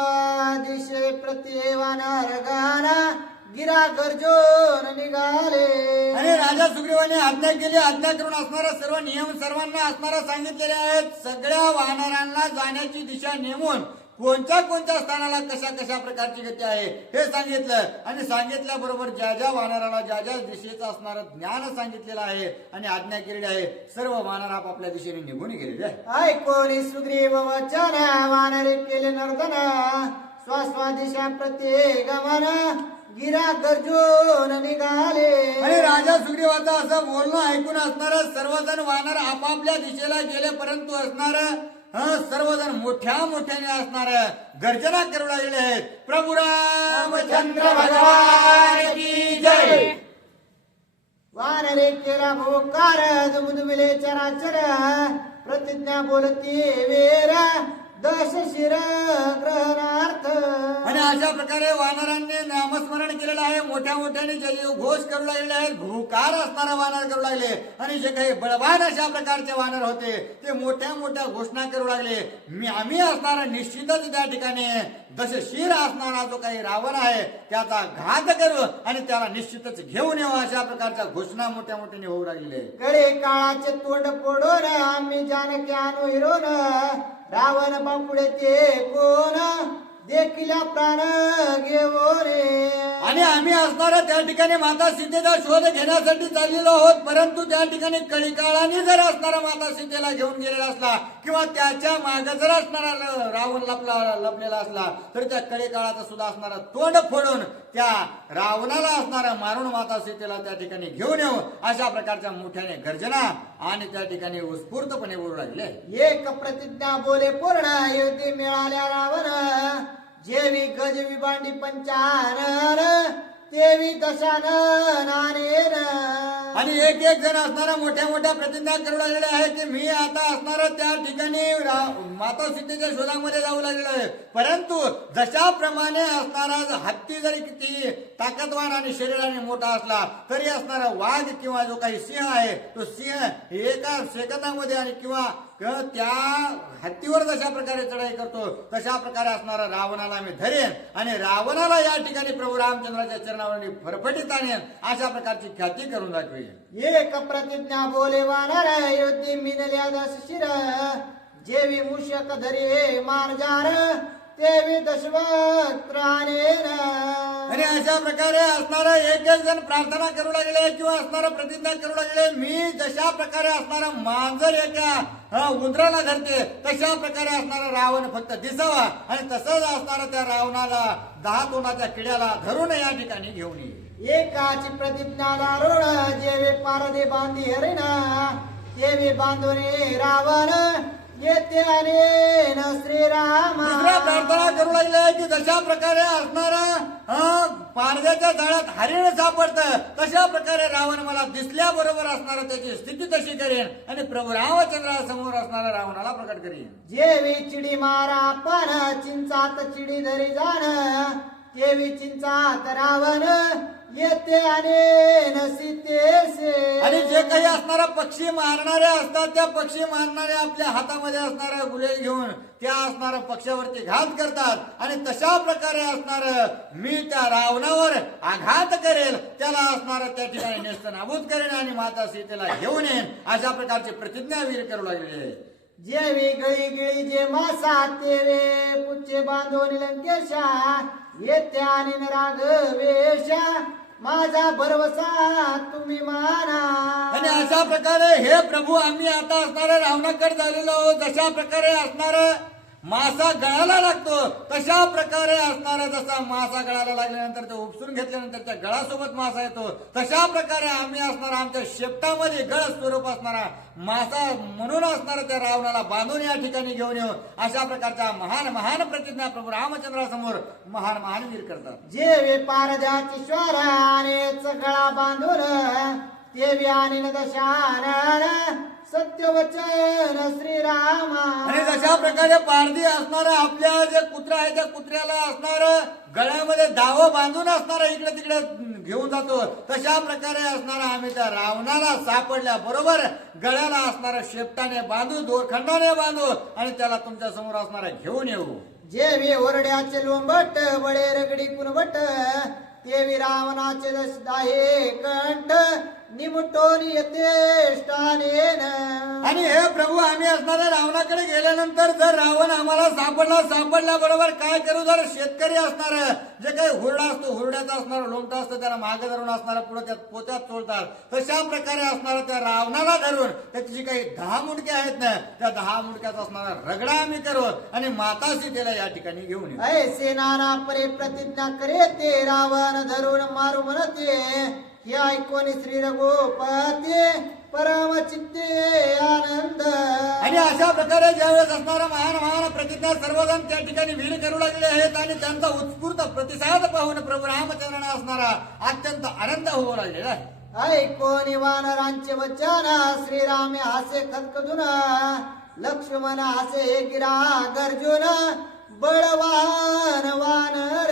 दिशे प्रति वानर गाना गिरा गर्जून निघाले. आणि राजा सुग्रीवाने आज्ञा केली. आज्ञा करून असणारा सर्व नियम सर्वांना असणारा सांगितलेले आहेत. सगळ्या वानरांना जाण्याची दिशा नेमून कोणत्या कोणत्या स्थानाला कशा कशा प्रकारची गती आहे हे सांगितलं. आणि सांगितल्याबरोबर ज्या ज्या वानराला ज्या ज्या दिशेचं असणारं ज्ञान सांगितलेलं आहे आणि आज्ञा केलेली आहे सर्व वानर आपापल्या दिशेने निघून गेलेले आहे. ऐकोनी सुग्रीव वचन वानरे केले नर्दन स्वस्व दिशा प्रति गमन गिरा गर्जून निघाले. आणि राजा सुग्रीवाचं असं बोलणं ऐकून असणार सर्वजण वानर आपापल्या दिशेला गेले. परंतु असणार सर्वजण मोठ्या मोठ्याने असणार गर्जना करू लागलेले आहेत. प्रभू रामचंद्र भगवान की जय. वानरे केला भोकार दुमदुमिले चराचर प्रतिज्ञा बोलती वीर दश शिर ग्रहणार्थ. आणि अशा प्रकारे वानरांनी नामस्मरण केलेलं आहे. मोठ्या मोठ्याने जय घोष करू लागलेले आहेत. भूकार असणारा वानर करू लागले. आणि जे काही बळवान अशा प्रकारचे वानर होते ते मोठ्या मोठ्या घोषणा करू लागले. आम्ही असणारा निश्चितच त्या ठिकाणी दशशीर असणारा जो काही रावण आहे त्याचा घात करू आणि त्याला निश्चितच घेऊन येऊ अशा प्रकारच्या घोषणा मोठ्या मोठ्याने होऊ लागलेले. गळे काळाचे तोंड फोडून आम्ही जानकी आणू हिरोन रावण बापुडे ते कोण देखील प्राण घेऊन. आणि आम्ही असणारा त्या ठिकाणी माता सीतेचा शोध घेण्यासाठी चाललेलो आहोत. परंतु त्या ठिकाणी कळीकाळाने जर असणारा माता सीतेला घेऊन गेलेला असला किंवा त्याच्या मागे जर असणारा रावण लपलेला असला तर त्या कळीकाळाचं सुद्धा असणारा तोंड फोडून त्या रावणाला असणारा मारून माता सीतेला त्या ठिकाणी घेऊन येऊ अशा प्रकारच्या मोठ्याने गर्जना आणि त्या ठिकाणी उत्स्फूर्तपणे बोलू लागले. एक प्रतिज्ञा बोले पूर्ण युती मिळाल्या रावण जेवी गज विभांडी पंचानन तेवी दशानन. आणि एक एक जण असणारा मोठ्या मोठ्या प्रतिज्ञा करू लागलेले आहे की मी आता असणारा त्या ठिकाणी माता सीतेच्या शोधामध्ये जाऊ लागलेलो आहे. परंतु जशाप्रमाणे असणारा हत्ती जरी किती ताकदवान आणि शरीराने मोठा असला तरी असणारा वाघ किंवा जो काही सिंह आहे तो सिंह एका सेकंदामध्ये आणि किंवा त्या हत्तीवर जशा प्रकारे चढाई करतो तशा प्रकारे असणारा रावणाला मी धरेन आणि रावणाला या ठिकाणी प्रभू रामचंद्राच्या चरणावर फरफटीत आणेन अशा प्रकारची ख्याती करून दाखवेल. एक प्रतिज्ञा बोले वानर युद्धी मिनल्या दश शिर जेवी मूषक धरी मानजार तेवी दशवक्त्रानेन. आणि अशा प्रकारे असणारा एक एक जण प्रार्थना करू लागले किंवा असणारा प्रतिज्ञा करू लागले मी जशा प्रकारे असणारा मांजर एका उंदराला धरते तशा प्रकारे असणारा रावण फक्त दिसावा आणि तसंच असणारा त्या रावणाला 10 तोंडाच्या किड्याला धरून या ठिकाणी घेऊन येईल. एकाची प्रतिज्ञा दारुण जेवे पारदे बांधी हरिण तेवी बांधुने रावण येते अनेन श्रीराम. दुसऱ्या प्रार्थना करू लागले की जशा प्रकारे असणारा पारद्याच्या जाळ्यात हरिण सापडतं तशा प्रकारे रावण मला दिसल्याबरोबर असणारा त्याची स्थिती तशी करेन आणि प्रभू रामचंद्रासमोर असणारा रावणाला प्रकट करेन. जेवी चिडी मारा पण चिंचात चिडी धरी जाण तेवी चिंचात रावण येते आणि सीतेसे. आणि जे काही असणारा पक्षी मारणारे असतात त्या पक्षी मारणारे आपल्या हातामध्ये असणारा गुलेल घेऊन त्या असणाऱ्या पक्षावरती घात करतात आणि तशा प्रकारे असणार मी त्या रावणावर आघात करेल, त्याला असणार त्या ठिकाणी नेस्तनाबूत करेन आणि माता सीतेला घेऊन येईन, अशा प्रकारची प्रतिज्ञा वीर करू लागलेली आहे. जेवी गळी गिळी जे मासा तेवे पुच्छे बांधून लंकेशा येते आणि राघवेशा माझा भरवसा तुम्ही माना. आणि अशा प्रकारे हे प्रभू आम्ही आता असणाऱ्या रावणाकडे झालेलो आहोत. जशा प्रकारे असणार मासा गळाला लागतो तशा प्रकारे असणारा जसा मासा गळाला लागल्यानंतर तो उपसून घेतल्यानंतर त्या गळासोबत मासा येतो तशा प्रकारे आम्ही असणारा आमच्या शेपटामध्ये गळ स्वरूप असणारा मासा म्हणून असणारा त्या रावणाला बांधून या ठिकाणी घेऊन येऊ, अशा प्रकारच्या महान महान प्रतिज्ञा प्रभू रामचंद्रासमोर महान महान वीर करतात. जेवे पारद्याची श्वर आणि गळा बांधून तेवी आणि दशानन सत्यवचन श्रीरामा. आणि जशा प्रकारे पारधी असणारा आपल्या जे कुत्रा आहे त्या कुत्र्याला असणार गळ्यामध्ये दावं बांधून असणारा इकडे तिकडे घेऊन जातो तशा प्रकारे असणारा आम्ही त्या रावणाला सापडल्या बरोबर गळ्याला असणारा शेपटाने बांधू, दोरखंडाने बांधू आणि त्याला तुमच्या समोर असणारा घेऊन येऊ. जेवी ओरड्याचे लोंबट बळे रगडी कुणबट तेवी रावणाचे दशदाहे कंठ निमुटोन येते स्थानेन. आणि हे प्रभू आम्ही असणाऱ्या रावणाकडे गेल्यानंतर जर रावण आम्हाला सापडल्या बरोबर काय करू, जर शेतकरी असणार जे काही हुरडा असतो हुरड्याचा असणार लोमटा असतो त्याला मागे धरून असणारा पुढे त्या पोत्यात चोळतात तशा प्रकारे असणारा त्या रावणाला धरून त्याची जी काही 10 मुंडके आहेत ना त्या 10 मुंडक्याचा असणारा रगडा आम्ही करू आणि माता सीतेला या ठिकाणी घेऊन येऊ. ऐसे नाना परे प्रतिज्ञा करे ते रावण धरून मारू म्हणते हे ऐकून श्री रघुपती परम चित्ते आनंद. आणि अशा प्रकारे ज्यावेळेस असणारा महान महान प्रतिज्ञा सर्वजण त्या ठिकाणी वीर करू लागले आहेत आणि त्यांचा उत्स्फूर्त प्रतिसाद पाहून प्रभू रामचंद्रांना असणारा अत्यंत आनंद होऊ लागलेला आहे. ऐकून वानरांचे वचन श्रीरामे हासे खदखदून लक्ष्मण हासे गिरा गर्जुन बळवान वानर.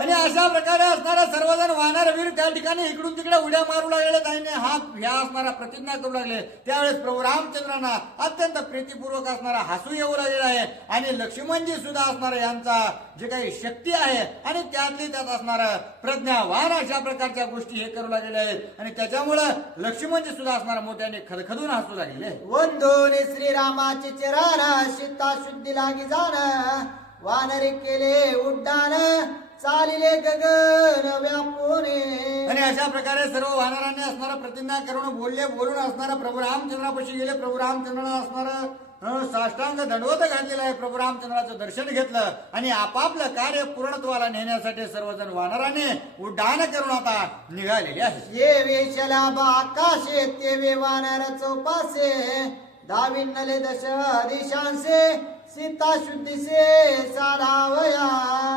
आणि अशा प्रकारे असणारा सर्वजण वानर वीर त्या ठिकाणी इकडून तिकडे उड्या मारू लागले त्याने ह्या असणारा प्रतिज्ञा करू लागले. त्यावेळेस प्रभू रामचंद्रांना अत्यंत प्रीतीपूर्वक असणारा हसू येऊ लागलेला आहे आणि लक्ष्मणजी सुद्धा असणारा यांचा जे काही शक्ती आहे आणि त्यातली त्यात असणार प्रज्ञावान अशा प्रकारच्या गोष्टी हे करू लागलेल्या आहेत आणि त्याच्यामुळं लक्ष्मणजी सुद्धा असणारा मोठ्याने खदखदून हसू लागलेले. वंदोन श्रीरामाचे चरण सीता शुद्धी लागी जाण वानरे केले उड्डाण चालिले गगन व्यापुने. आणि अशा प्रकारे सर्व वानरांनी असणारा प्रतिज्ञा करून बोलून असणारा प्रभू रामचंद्रापाशी गेले. प्रभू रामचंद्रांना असणारा साष्टांग दंडवत घातलेला आहे. प्रभू रामचंद्राचं दर्शन घेतलं आणि आपापलं कार्य पूर्णत्वाला नेण्यासाठी सर्वजण वानराने उड्डाण करून आता निघालेले आहे. ये वेशला आकाशे ते वे वानर चौपासे दाविन्नले दश दिशांसे सीता शुद्धीसे साधावया.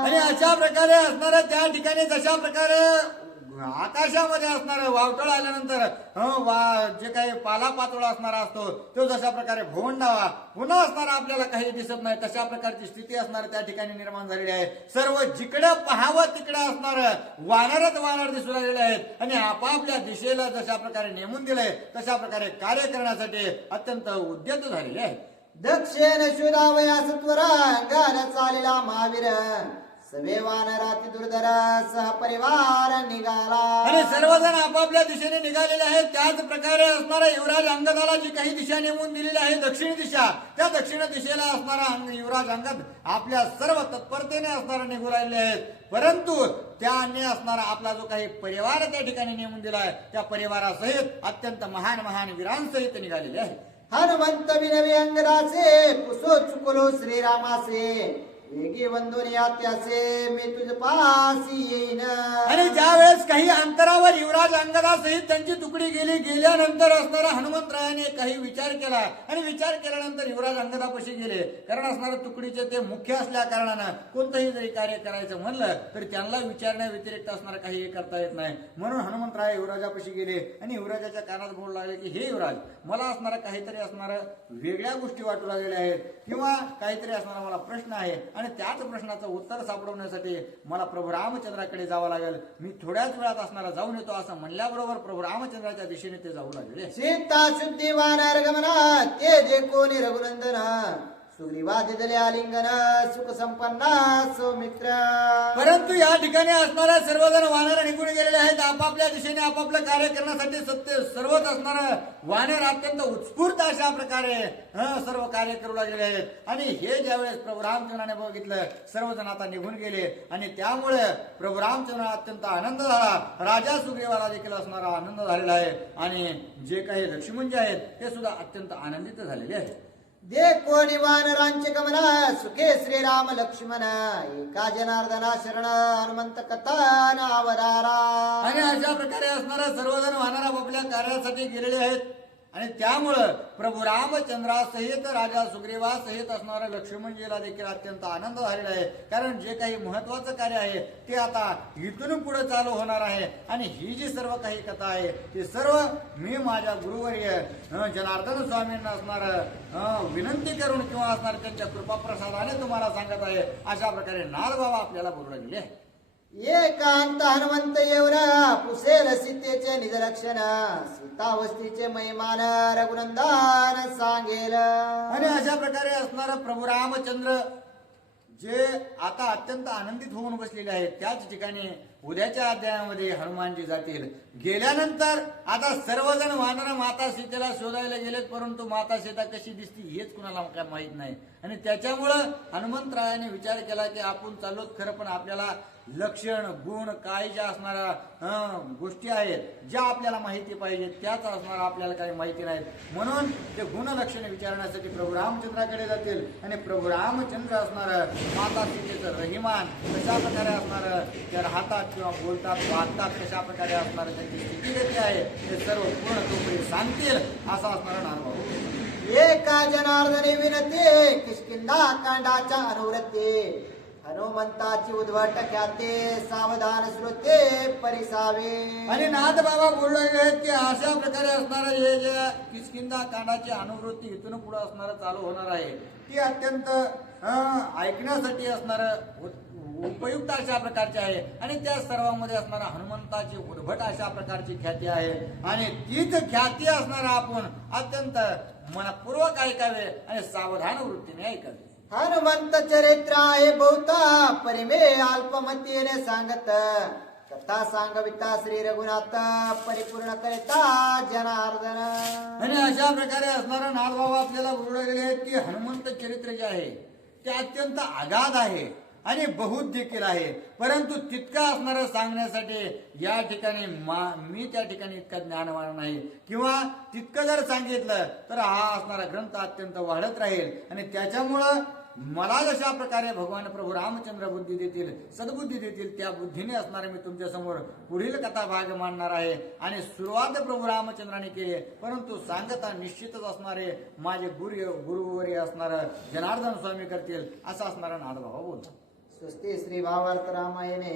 आणि अशा प्रकारे असणाऱ्या त्या ठिकाणी जशा प्रकारे आकाशामध्ये असणार वावटळ आल्यानंतर जे काही पाला पातोळा असणारा असतो तो जशा प्रकारे भोवंडावा पुन्हा असणारा आपल्याला काही दिसत नाही तशा प्रकारची स्थिती असणार त्या ठिकाणी निर्माण झालेली आहे. सर्व जिकडे पाहावं तिकडे असणार वानरच वानर दिसू लागलेले आहेत आणि आपापल्या दिशेला जशा प्रकारे नेमून दिलंय तशा प्रकारे कार्य करण्यासाठी अत्यंत उद्यत झालेले आहे. दक्षिण शोधावया सत्वरा गान चालेला महावीर सवे वानराती दुर्धर सहपरिवार निघाला. आणि सर्वजण आपापल्या दिशेने निघालेले आहेत. त्याच प्रकारे असणारा युवराज अंगदाला जी काही दिशा नेमून दिलेली आहे दक्षिण दिशा त्या दक्षिण दिशेला असणारा युवराज अंगद आपल्या सर्व तत्परतेने असणारा निघू लागले आहेत. परंतु त्याने असणारा आपला जो काही परिवार त्या ठिकाणी नेमून दिलाय त्या परिवारासहित अत्यंत महान महान वीरांसहित निघालेले आहे. हनुमंत विनवी अंगदाचे पुसो चुकलो श्रीरामासे वेगी वंदोनिया त्याचे मी तुझ पासी येईन. आणि ज्या वेळेस काही अंतरावर युवराज अंगदासहित त्यांची तुकडी गेल्यानंतर असणारा हनुमंतरायाने काही विचार केला आणि विचार केल्यानंतर युवराज अंगदापाशी गेले. कारण असणाऱ्या तुकडीचे ते मुख्य असल्या कारणानं कोणतंही जरी कार्य करायचं म्हणलं तर त्यांना विचारण्या व्यतिरिक्त असणारं काही करता येत नाही. म्हणून हनुमंतराय युवराजापाशी गेले आणि युवराजाच्या कानात बोलू लागले की हे युवराज मला असणारा काहीतरी असणारं वेगळ्या गोष्टी वाटू लागलेल्या आहेत किंवा काहीतरी असणारा मला प्रश्न आहे आणि त्याच प्रश्नाचं उत्तर सापडवण्यासाठी मला प्रभू रामचंद्राकडे जावं लागेल. मी थोड्याच वेळात असणारा जाऊन येतो असं म्हणल्याबरोबर प्रभू रामचंद्राच्या दिशेने ते जाऊ लागले. सीता शुद्धी वानर गमना ते जे कोणी रघुनंदन सुग्रीवादी दले आलिंगन सुख संपन्ना सौमित्र. परंतु या ठिकाणी असणाऱ्या सर्वजण वानर निघून गेलेले आहेत. आपापल्या दिशेने आपापलं कार्य करण्यासाठी सर्वच असणारं वानर अत्यंत उत्स्फूर्त अशा प्रकारे सर्व कार्य करू लागलेले आहेत. आणि हे ज्यावेळेस प्रभू रामचंद्राने बघितलं सर्वजण आता निघून गेले आणि त्यामुळे प्रभू रामचंद्र अत्यंत आनंद झाला. राजा सुग्रीवाला देखील असणारा आनंद झालेला आहे आणि जे काही लक्ष्मण जे आहेत ते सुद्धा अत्यंत आनंदित झालेले आहेत. दे कोणी वानरांचे गमन सुखे श्रीराम लक्ष्मण एका जनार्दना शरण हनुमंत कथा नावदारा. आणि अशा प्रकारे असणारा सर्वजण वानर आपापल्या कार्यासाठी गेलेले आहेत आणि त्यामुळं प्रभू रामचंद्रासहित राजा सुग्रीवासहित असणाऱ्या लक्ष्मणजीला देखील अत्यंत आनंद झालेला आहे. कारण जे काही महत्वाचं कार्य आहे ते आता इथून पुढे चालू होणार आहे. आणि ही जी सर्व काही कथा आहे ती सर्व मी माझ्या गुरुवर्य जनार्दन स्वामींना असणार विनंती करून किंवा असणार त्यांच्या कृपाप्रसादाने तुम्हाला सांगत आहे. अशा प्रकारे नारबाबा आपल्याला बोलू लागले आहे. एकांत हनुमंत येऊन पुसेल सीतेचे निजलक्षण सीतावस्थीचे महिमान रघुनंदन सांगेल. आणि अशा प्रकारे असणारा प्रभू रामचंद्र जे आता अत्यंत आनंदित होऊन बसलेले आहेत त्याच ठिकाणी उद्याच्या अध्यायामध्ये हनुमानजी जातील. गेल्यानंतर आता सर्वजण वानर माता सीतेला शोधायला गेलेत परंतु माता सीता कशी दिसती हेच कुणाला काय माहित नाही. आणि त्याच्यामुळं हनुमंतरायाने विचार केला की आपण चाललोत खरं पण आपल्याला लक्षण गुण काय ज्या असणाऱ्या गोष्टी आहेत ज्या आपल्याला माहिती पाहिजे त्याच असणारा आपल्याला काही माहिती नाहीत. म्हणून ते गुण लक्षण विचारण्यासाठी प्रभू रामचंद्राकडे जातील आणि प्रभू रामचंद्र असणार माता सीतेचं रहिमान कशा प्रकारे असणार त्या राहतात किंवा बोलतात वागतात कशा प्रकारे असणार त्यांची स्थितीगती आहे ते सर्व पूर्ण तोपर्यंत सांगतील असा असणारा नारभाऊ. एका जनार्दने विनते किष्किंधा कांडाच्या अनुवृत्ती हनुमंताची उद्भट ख्याते सावधान श्रोते परिसावे. आणि नाथ बाबा बोलले आहेत की अशा प्रकारे असणार हे जे किष्किंधा कांडाची अनुवृत्ती इथून पुढे असणार चालू होणार आहे ती अत्यंत ऐकण्यासाठी असणार उपयुक्त अशा प्रकारची आहे. आणि त्या सर्वांमध्ये असणारा हनुमंताची उद्भट अशा प्रकारची ख्याती आहे आणि तीच ख्याती असणारा आपण अत्यंत मनपूर्वक ऐकावे आणि सावधान वृत्तीने ऐकावे. हनुमंत चरित्र आहे बहुता परिमे अल्पमतीने सांगत कथा सांगविता श्री रघुनाथ परिपूर्ण करिता जनार्दन. आणि अशा प्रकारे असणारा नाथबाबा आपल्याला बोललेले आहेत की हनुमंत चरित्र जे आहे ते अत्यंत अगाध आहे आणि बहुत देखील आहे. परंतु तितका असणारं सांगण्यासाठी या ठिकाणी मी त्या ठिकाणी इतका ज्ञानवान नाही किंवा तितकं जर सांगितलं तर हा असणारा ग्रंथ अत्यंत वाढत राहील. आणि त्याच्यामुळं मला जशा प्रकारे भगवान प्रभू रामचंद्र बुद्धी देतील सद्बुद्धी देतील त्या बुद्धीने असणारे मी तुमच्या समोर पुढील कथा भाग मांडणार आहे. आणि सुरुवात प्रभू रामचंद्राने केली परंतु सांगता निश्चितच असणारे माझे गुरुवर्य असणार जनार्दन स्वामी करतील असा असणारा नाथबाबा बोलतात. स्वस्ति श्री भावार्थ रामायणे